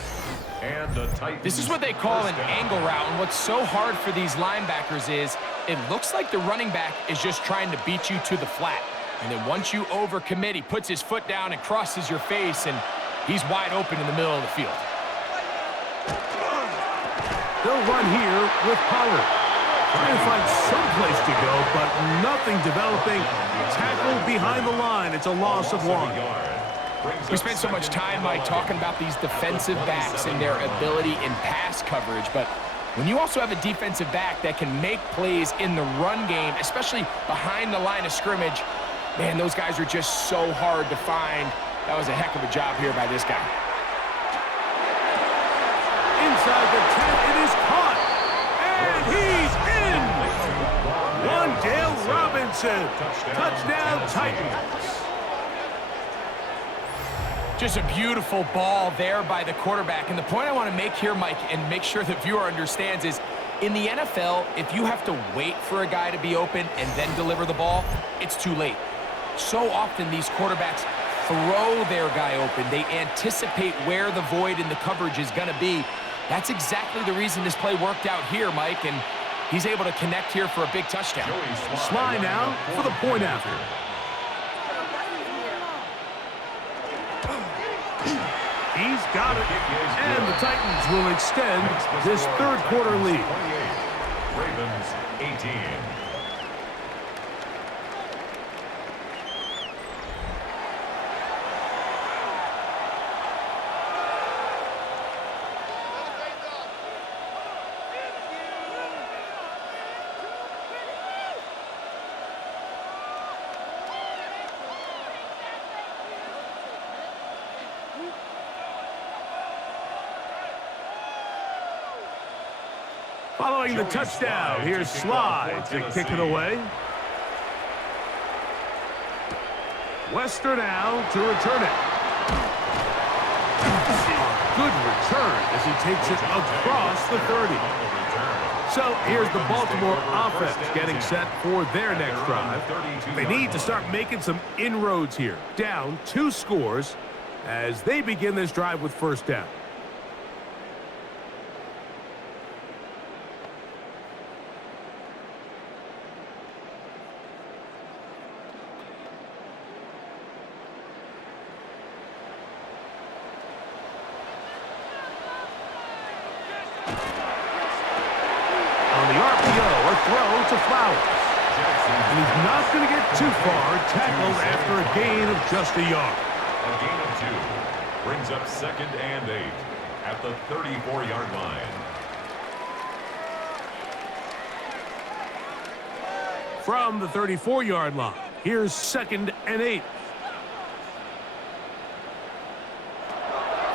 And the Titans. This is what they call an angle route. And what's so hard for these linebackers is it looks like the running back is just trying to beat you to the flat. And then once you overcommit, he puts his foot down and crosses your face, and he's wide open in the middle of the field. They'll run here with Pollard. Trying to find some place to go, but nothing developing. Tackle behind the line. It's a loss of 1. We spent so much time, Mike, talking about these defensive backs and their ability in pass coverage, but when you also have a defensive back that can make plays in the run game, especially behind the line of scrimmage, man, those guys are just so hard to find. That was a heck of a job here by this guy. Inside the 10, it is caught. And he's in. Wandale Robinson. Touchdown Titans. Just a beautiful ball there by the quarterback. And the point I want to make here, Mike, and make sure the viewer understands is, in the NFL, if you have to wait for a guy to be open and then deliver the ball, it's too late. So often these quarterbacks throw their guy open. They anticipate where the void in the coverage is going to be. That's exactly the reason this play worked out here, Mike, and he's able to connect here for a big touchdown. Sly now for the point after. He's got it, and the Titans will extend this 3rd quarter lead. Ravens 18. 2 throwing the touchdown. Here's Slide to kick it away. Wester now to return it. Good return as he takes it across the 30. So here's the Baltimore offense getting set for their next drive. They need to start making some inroads here. Down 2 scores as they begin this drive with first down. Throw to Flowers. And he's not going to get too far, tackled after a gain of just a yard. A gain of 2 brings up 2nd and 8 at the 34-yard line. From the 34-yard line, here's 2nd and 8.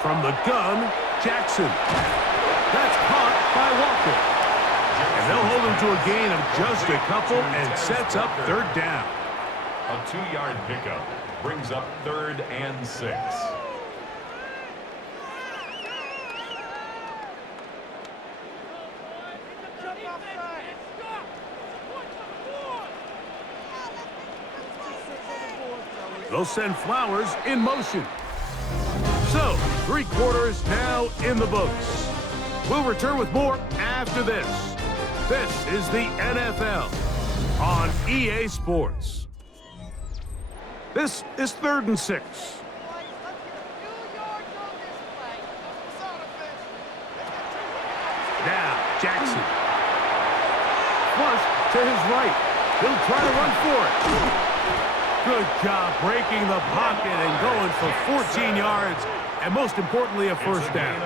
From the gun, Jackson. That's caught by Walker. And they'll hold him to a gain of just a couple and sets up 3rd down. A 2-yard pickup brings up 3rd and 6. They'll send Flowers in motion. So, 3 quarters now in the books. We'll return with more after this. This is the NFL on EA Sports. This is 3rd and 6. Now, Jackson. Flush to his right. He'll try to run for it. Good job breaking the pocket and going for 14 yards. And most importantly, a first down.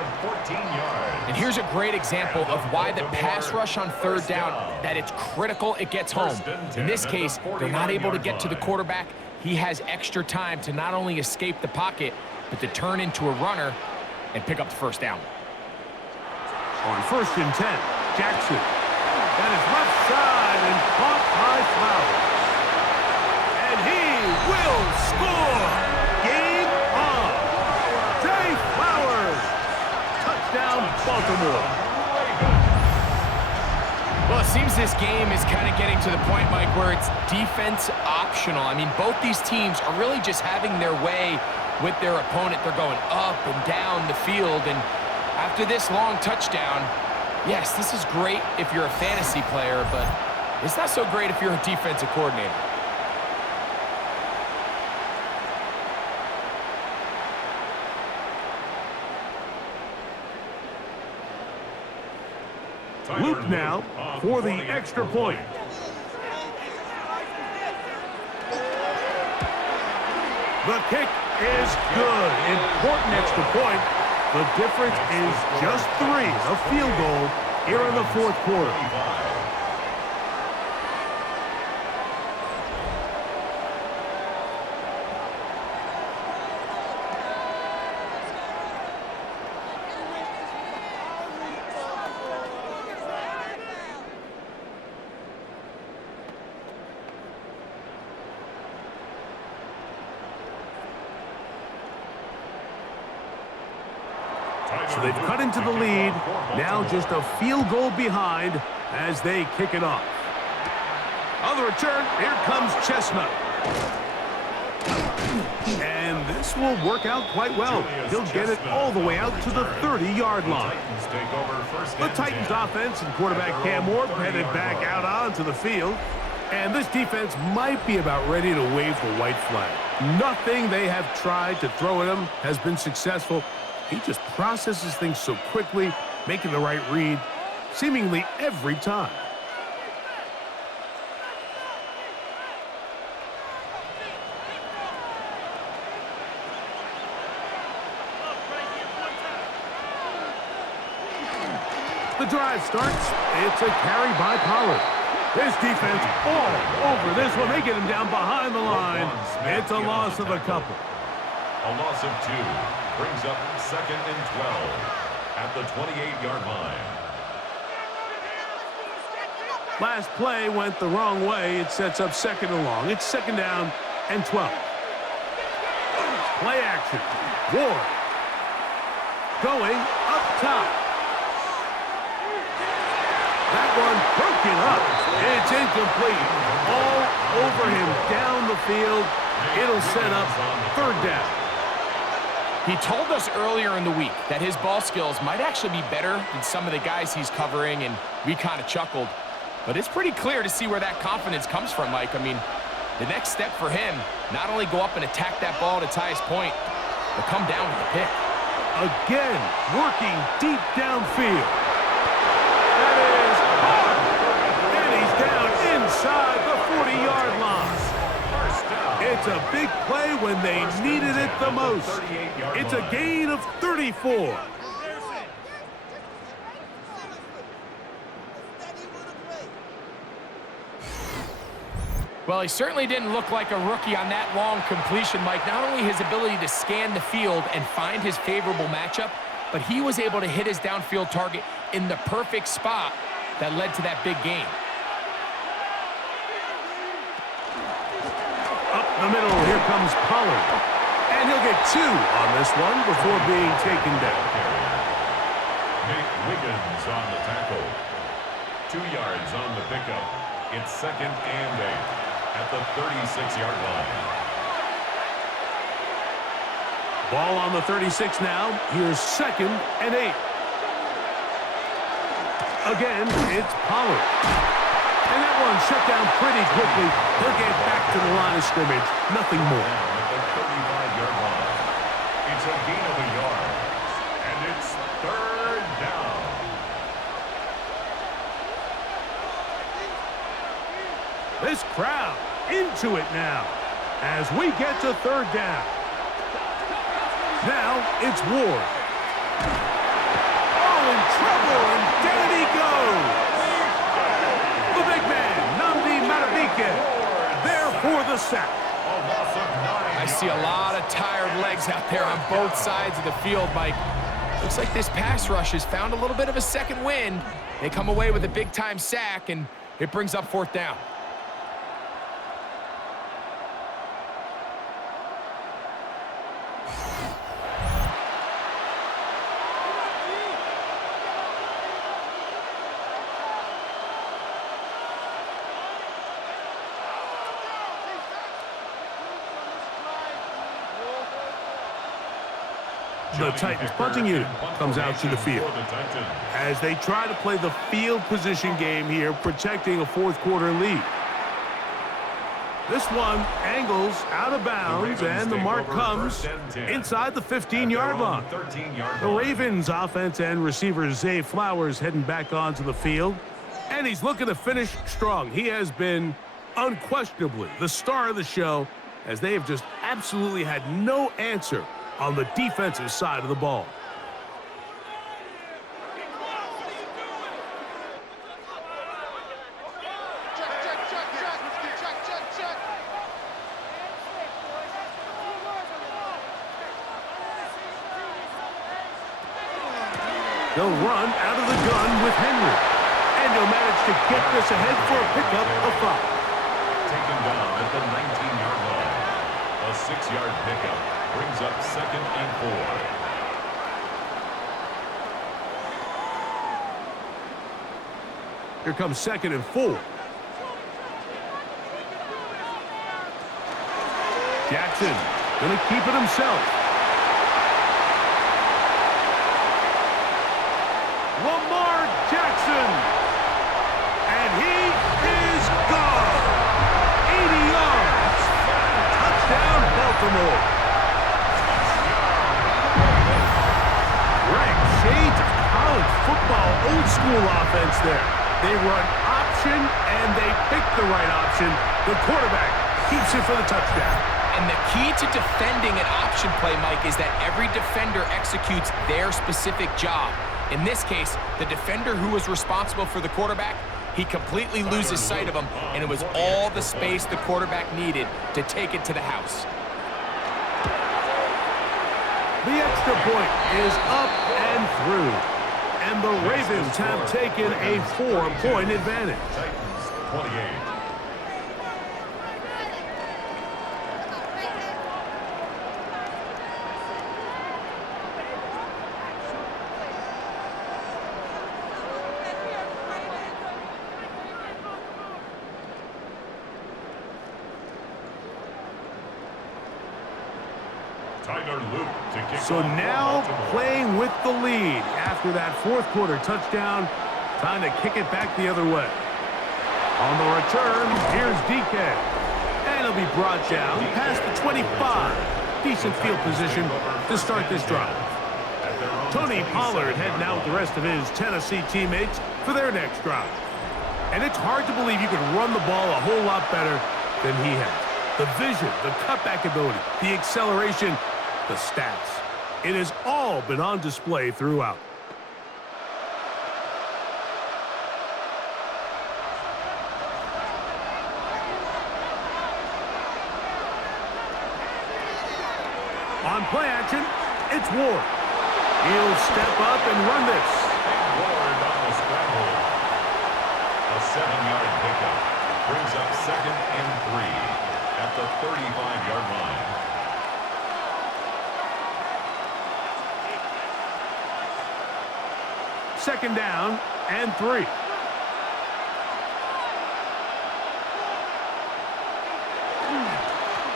And here's a great example of why the pass rush on 3rd down, that it's critical it gets home. In this case, they're not able to get to the quarterback. He has extra time to not only escape the pocket, but to turn into a runner and pick up the first down. On 1st and 10, Jackson. That is left side and caught by Flowers. And he will score. Game on. Zay Flowers. Touchdown, Baltimore. Well, it seems this game is kind of getting to the point, Mike, where it's defense optional. I mean, both these teams are really just having their way with their opponent. They're going up and down the field, and after this long touchdown, yes, this is great if you're a fantasy player, but it's not so great if you're a defensive coordinator. Luke now for the extra point. The kick is good. Important extra point. The difference is just 3, a field goal here in the 4th quarter. So they've cut into the lead. Now just a field goal behind as they kick it off. On the return, here comes Chestnut. And this will work out quite well. He'll get it all the way out to the 30-yard line. The Titans offense and quarterback Cam Ward headed back out onto the field. And this defense might be about ready to wave the white flag. Nothing they have tried to throw at him has been successful. He just processes things so quickly, making the right read, seemingly every time. The drive starts. It's a carry by Pollard. This defense all over this one. They get him down behind the line. It's a loss of a couple. A loss of 2 brings up 2nd and 12 at the 28-yard line. Last play went the wrong way. It sets up 2nd and long. It's 2nd down and 12. Play action. Ward. Going up top. That one broken up. It's incomplete. All over him down the field. It'll set up 3rd down. He told us earlier in the week that his ball skills might actually be better than some of the guys he's covering, and we kind of chuckled. But it's pretty clear to see where that confidence comes from, Mike. I mean, the next step for him, not only go up and attack that ball at its highest point, but come down with the pick. Again, working deep downfield. That is hard. And he's down inside the 40-yard line. It's a big play when they needed it the most. It's a gain of 34. Well, he certainly didn't look like a rookie on that long completion, Mike. Not only his ability to scan the field and find his favorable matchup, but he was able to hit his downfield target in the perfect spot that led to that big gain. Up the middle, here comes Pollard. And he'll get 2 on this one before being taken down. Nick Wiggins on the tackle. 2 yards on the pickup. It's 2nd and 8 at the 36-yard line. Ball on the 36 now. Here's 2nd and 8. Again, it's Pollard. And that one shut down pretty quickly. He'll get back to the line of scrimmage. Nothing more. At the 35-yard line. It's a gain of a yard. And it's 3rd down. This crowd into it now as we get to 3rd down. Now it's Ward. Oh, in trouble, and down he goes. The big man, Nnamdi Madubuike, there for the sack. I see a lot of tired legs out there on both sides of the field, Mike. Looks like this pass rush has found a little bit of a second wind. They come away with a big-time sack, and it brings up 4th down. The Titans punting unit comes out to the field as they try to play the field position game here, protecting a 4th quarter lead. This one angles out of bounds, and the mark comes inside the 15-yard line. The Ravens offense and receiver Zay Flowers heading back onto the field, and he's looking to finish strong. He has been unquestionably the star of the show, as they have just absolutely had no answer on the defensive side of the ball. They'll run out of the gun with Henry, and he'll manage to get this ahead for a pickup of 5. Taken down at the 19-yard line. A 6-yard pickup brings up 2nd and 4. Here comes 2nd and 4. Jackson gonna keep it himself. Lamar Jackson, and he is gone. 80 yards. Touchdown, Baltimore. Greg, shades of college football, old school offense there. They run option, and they pick the right option. The quarterback keeps it for the touchdown. And the key to defending an option play, Mike, is that every defender executes their specific job. In this case, the defender who was responsible for the quarterback, he completely loses sight of him, and it was all the space the quarterback needed to take it to the house. The extra point is up and through, and the Ravens have taken a 4-point advantage. 28. So now playing with the lead after that fourth quarter touchdown. Time to kick it back the other way. On the return, here's DK. And he'll be brought down past the 25. Decent field position to start this drive. Tony Pollard heading out with the rest of his Tennessee teammates for their next drive. And it's hard to believe you could run the ball a whole lot better than he has. The vision, the cutback ability, the acceleration, the stats. It has all been on display throughout. On play action, it's Ward. He'll step up and run this. Ward on the scramble. A 7-yard pickup brings up 2nd and 3 at the 35-yard line. Second down and 3.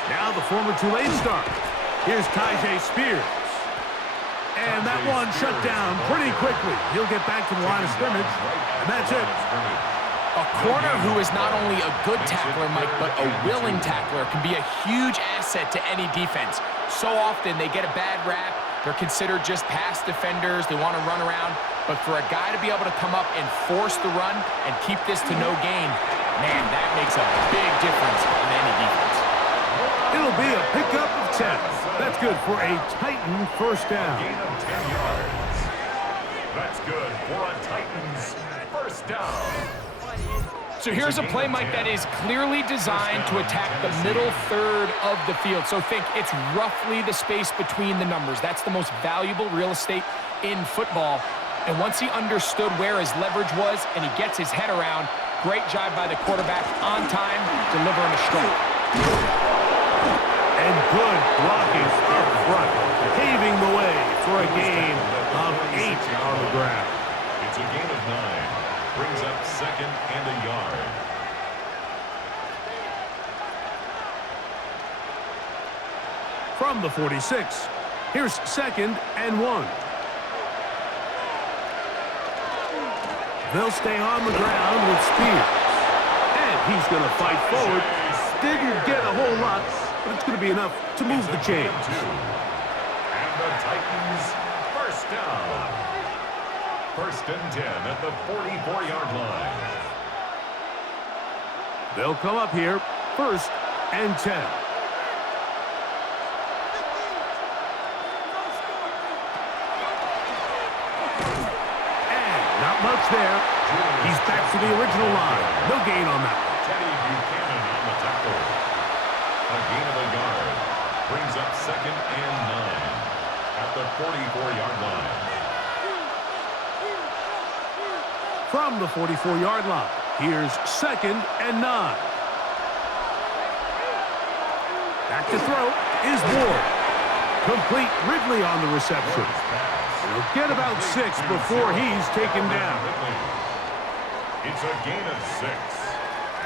Now the former Tulane star. Here's Tyjae Spears. And that one shut down pretty quickly. He'll get back to the line of scrimmage, and that's it. A corner who is not only a good tackler, Mike, but a willing tackler can be a huge asset to any defense. So often they get a bad rap. They're considered just pass defenders. They want to run around. But for a guy to be able to come up and force the run and keep this to no gain, man, that makes a big difference in any defense. It'll be a pickup of 10. That's good for a Titan first down. Gain of 10 yards. That's good for a Titans first down. So here's a play, Mike, that is clearly designed to attack the middle third of the field. So think it's roughly the space between the numbers. That's the most valuable real estate in football. And once he understood where his leverage was and he gets his head around, great job by the quarterback on time, delivering a strike. And good blocking up front, paving the way for a gain of 8 on the ground. It's a gain of 9. Brings up 2nd and a yard. From the 46, here's 2nd and 1. They'll stay on the ground with Spears. And he's going to fight forward. Didn't get a whole lot, but it's going to be enough to move the chains. And the Titans first down. 1st and 10 at the 44-yard line. They'll come up here, 1st and 10. And not much there. He's back to the original line. No gain on that. Teddy Buchanan on the tackle. A gain of a yard. Brings up 2nd and 9 at the 44-yard line. From the 44-yard line, here's 2nd and 9. Back to throw is Ward. Complete Ridley on the reception. He'll get about 6 before he's taken down. It's a gain of 6,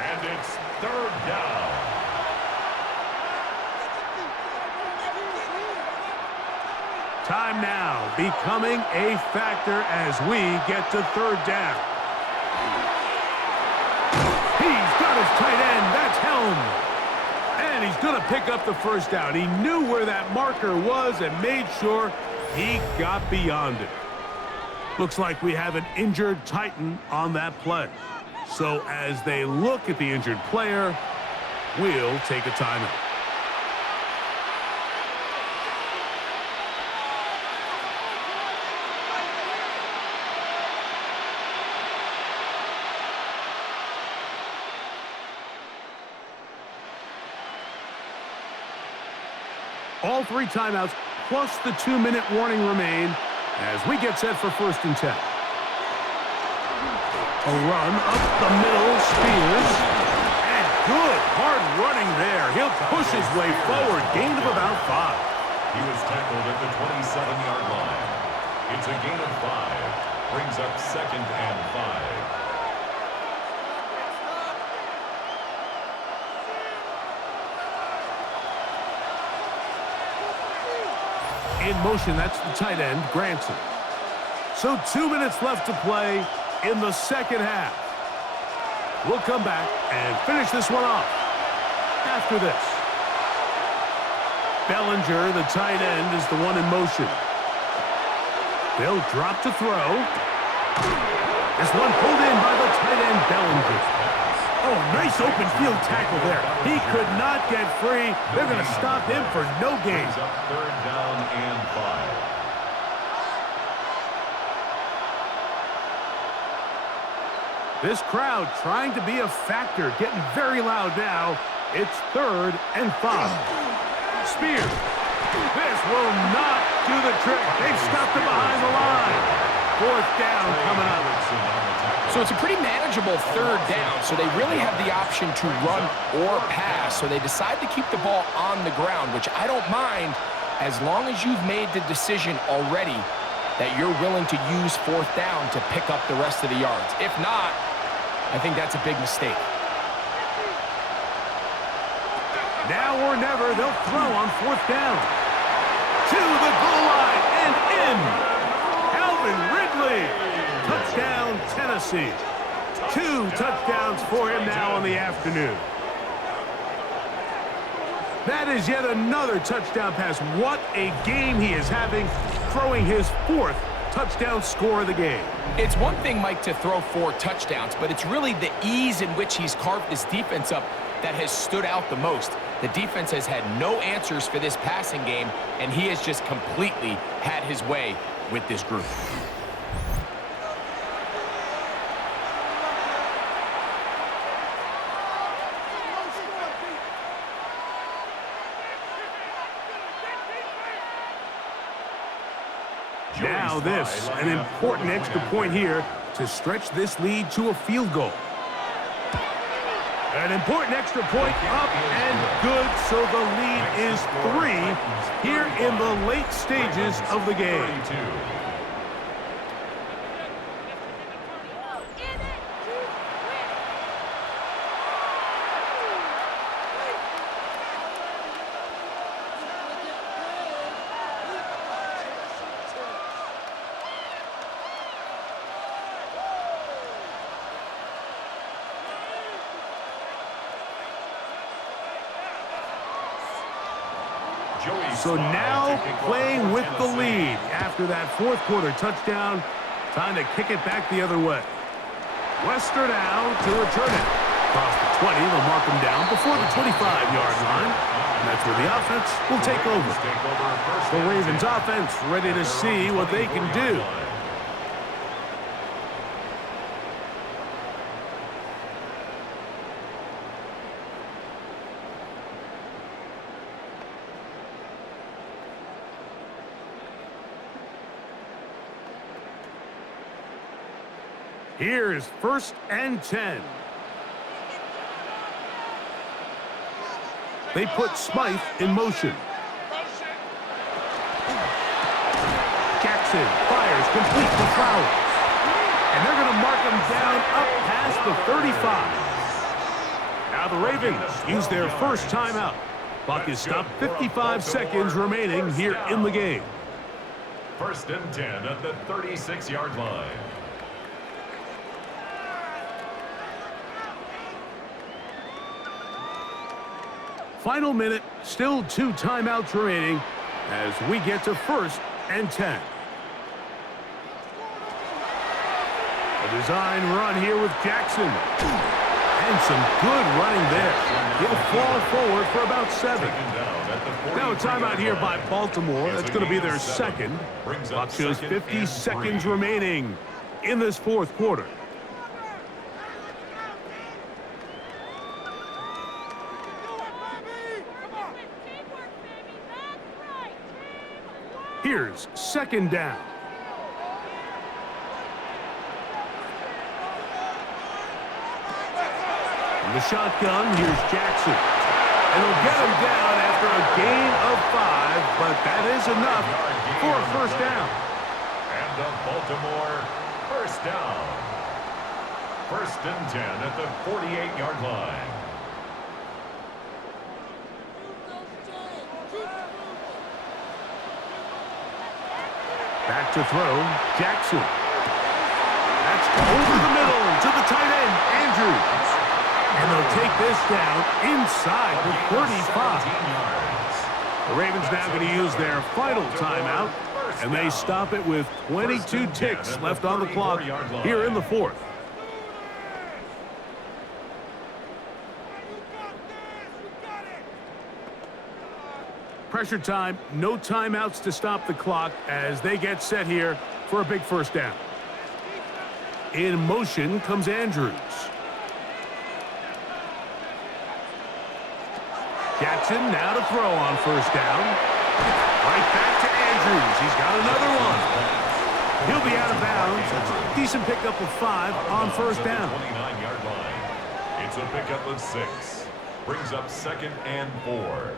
and it's 3rd down. Time now becoming a factor as we get to 3rd down. He's got his tight end. That's Helm. And he's going to pick up the first down. He knew where that marker was and made sure he got beyond it. Looks like we have an injured Titan on that play. So as they look at the injured player, we'll take a timeout. All 3 timeouts plus the 2-minute warning remain as we get set for 1st and 10. A run up the middle, Spears. And good hard running there. He'll push his way forward. Gain of about 5. He was tackled at the 27-yard line. It's a gain of 5. Brings up 2nd and 5. In motion, that's the tight end, Granson. So 2 minutes left to play in the second half. We'll come back and finish this one off after this. Bellinger, the tight end, is the one in motion. They'll drop to throw. This one pulled in by the tight end, Bellinger. Oh, nice open field tackle there. He could not get free. They're going to stop him for no gain. Up 3rd down and 5. This crowd trying to be a factor, getting very loud now. It's 3rd and 5. Spears. This will not do the trick. They've stopped him behind the line. 4th down coming up. So it's a pretty manageable 3rd down, so they really have the option to run or pass. So they decide to keep the ball on the ground, which I don't mind as long as you've made the decision already that you're willing to use 4th down to pick up the rest of the yards. If not, I think that's a big mistake. Now or never, they'll throw on 4th down. To the goal line and in. Calvin Ridley. Touchdown, Tennessee. 2 touchdowns for him now on the afternoon. That is yet another touchdown pass. What a game he is having, throwing his 4th touchdown score of the game. It's one thing, Mike, to throw 4 touchdowns, but it's really the ease in which he's carved this defense up that has stood out the most. The defense has had no answers for this passing game, and he has just completely had his way with this group. Now this, an important extra point here to stretch this lead to a field goal. An important extra point up and good, so the lead is 3 here in the late stages of the game. So now playing with the lead after that 4th quarter touchdown. Time to kick it back the other way. Western now to return it. Across the 20, they'll mark him down before the 25-yard line. And that's where the offense will take over. The Ravens offense ready to see what they can do. Here's 1st and 10. They put Smythe in motion. Jackson fires complete to Flowers. And they're going to mark him down up past the 35. Now the Ravens use their first timeout. Clock is stopped, 55 seconds remaining here in the game. 1st and 10 at the 36-yard line. Final minute, still 2 timeouts remaining as we get to 1st and 10. A design run here with Jackson. And some good running there. He'll fall forward for about 7. Now a timeout here by Baltimore. That's going to be their 2nd. Clock shows 50 seconds remaining in this 4th quarter. Here's 2nd down. In the shotgun, here's Jackson. And he'll get him down after a gain of 5, but that is enough for a first down. And the Baltimore first down. 1st and 10 at the 48-yard line. Back to throw, Jackson. That's over the middle to the tight end, Andrews. And they'll take this down inside the 35. The Ravens now going to use their final timeout, and they stop it with 22 ticks left on the clock here in the 4th. Pressure time, no timeouts to stop the clock as they get set here for a big first down. In motion comes Andrews. Jackson now to throw on first down. Right back to Andrews. He's got another one. He'll be out of bounds. That's a decent pickup of 5 on first down. 29-yard line. It's a pickup of 6. Brings up 2nd and 4.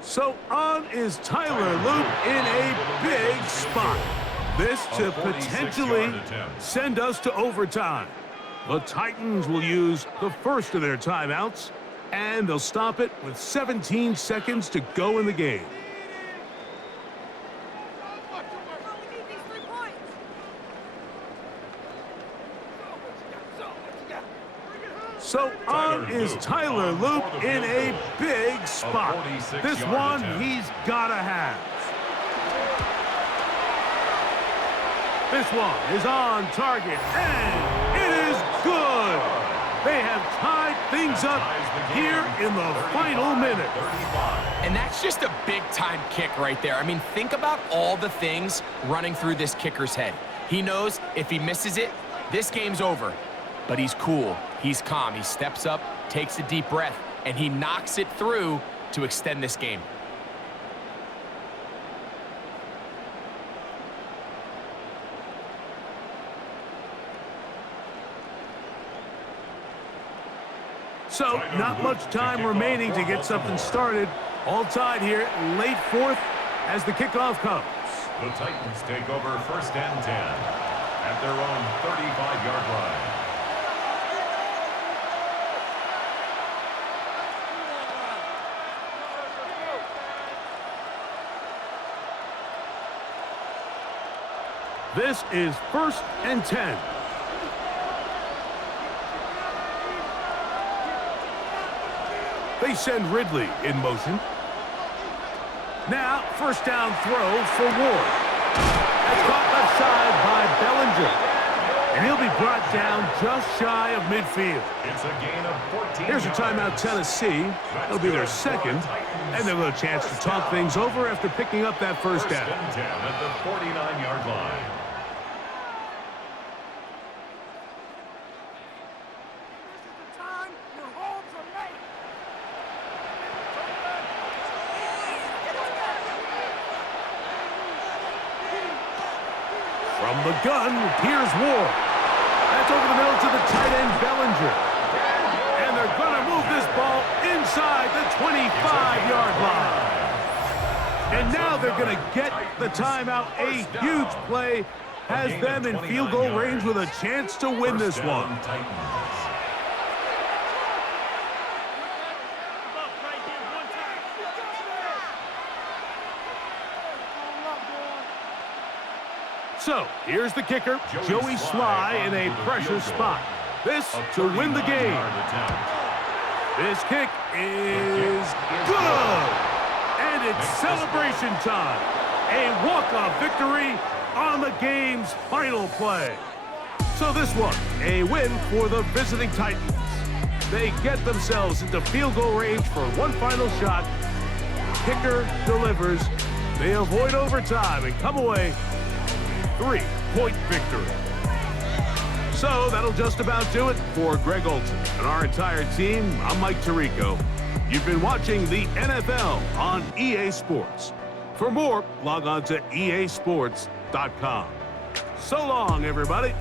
So on is Tyler Loop in a big spot. This to potentially send us to overtime. The Titans will use the first of their timeouts, and they'll stop it with 17 seconds to go in the game. So on is Tyler Loop in a big spot. This one he's got to have. This one is on target, and it is good. They have tied things up here in the final minute. And that's just a big-time kick right there. I mean, think about all the things running through this kicker's head. He knows if he misses it, this game's over. But he's cool, he's calm, he steps up, takes a deep breath, and he knocks it through to extend this game. So, not much time remaining to get something started. All tied here, late 4th, as the kickoff comes. The Titans take over 1st and 10 at their own 35-yard line. This is 1st and 10. They send Ridley in motion. Now, first down throw for Ward. That's caught left side by Bellinger. And he'll be brought down just shy of midfield. It's a gain of 14 Here's a timeout, Tennessee. It'll be their second. And they'll have a chance to talk things over after picking up that first down. 1st and 10 at the 49-yard line. From the gun, here's Ward. That's over the middle to the tight end, Bellinger. And they're going to move this ball inside the 25-yard line. And now they're going to get the timeout. A huge play has them in field goal range with a chance to win this one. So, here's the kicker, Joey Sly in a pressure spot. This to win the game. This kick is good. And it's celebration time. A walk-off victory on the game's final play. So this one, a win for the visiting Titans. They get themselves into field goal range for one final shot. Kicker delivers. They avoid overtime and come away 3-point victory. So that'll just about do it for Greg Olson and our entire team. I'm Mike Tirico. You've been watching the NFL on EA Sports. For more, log on to easports.com. So long, everybody.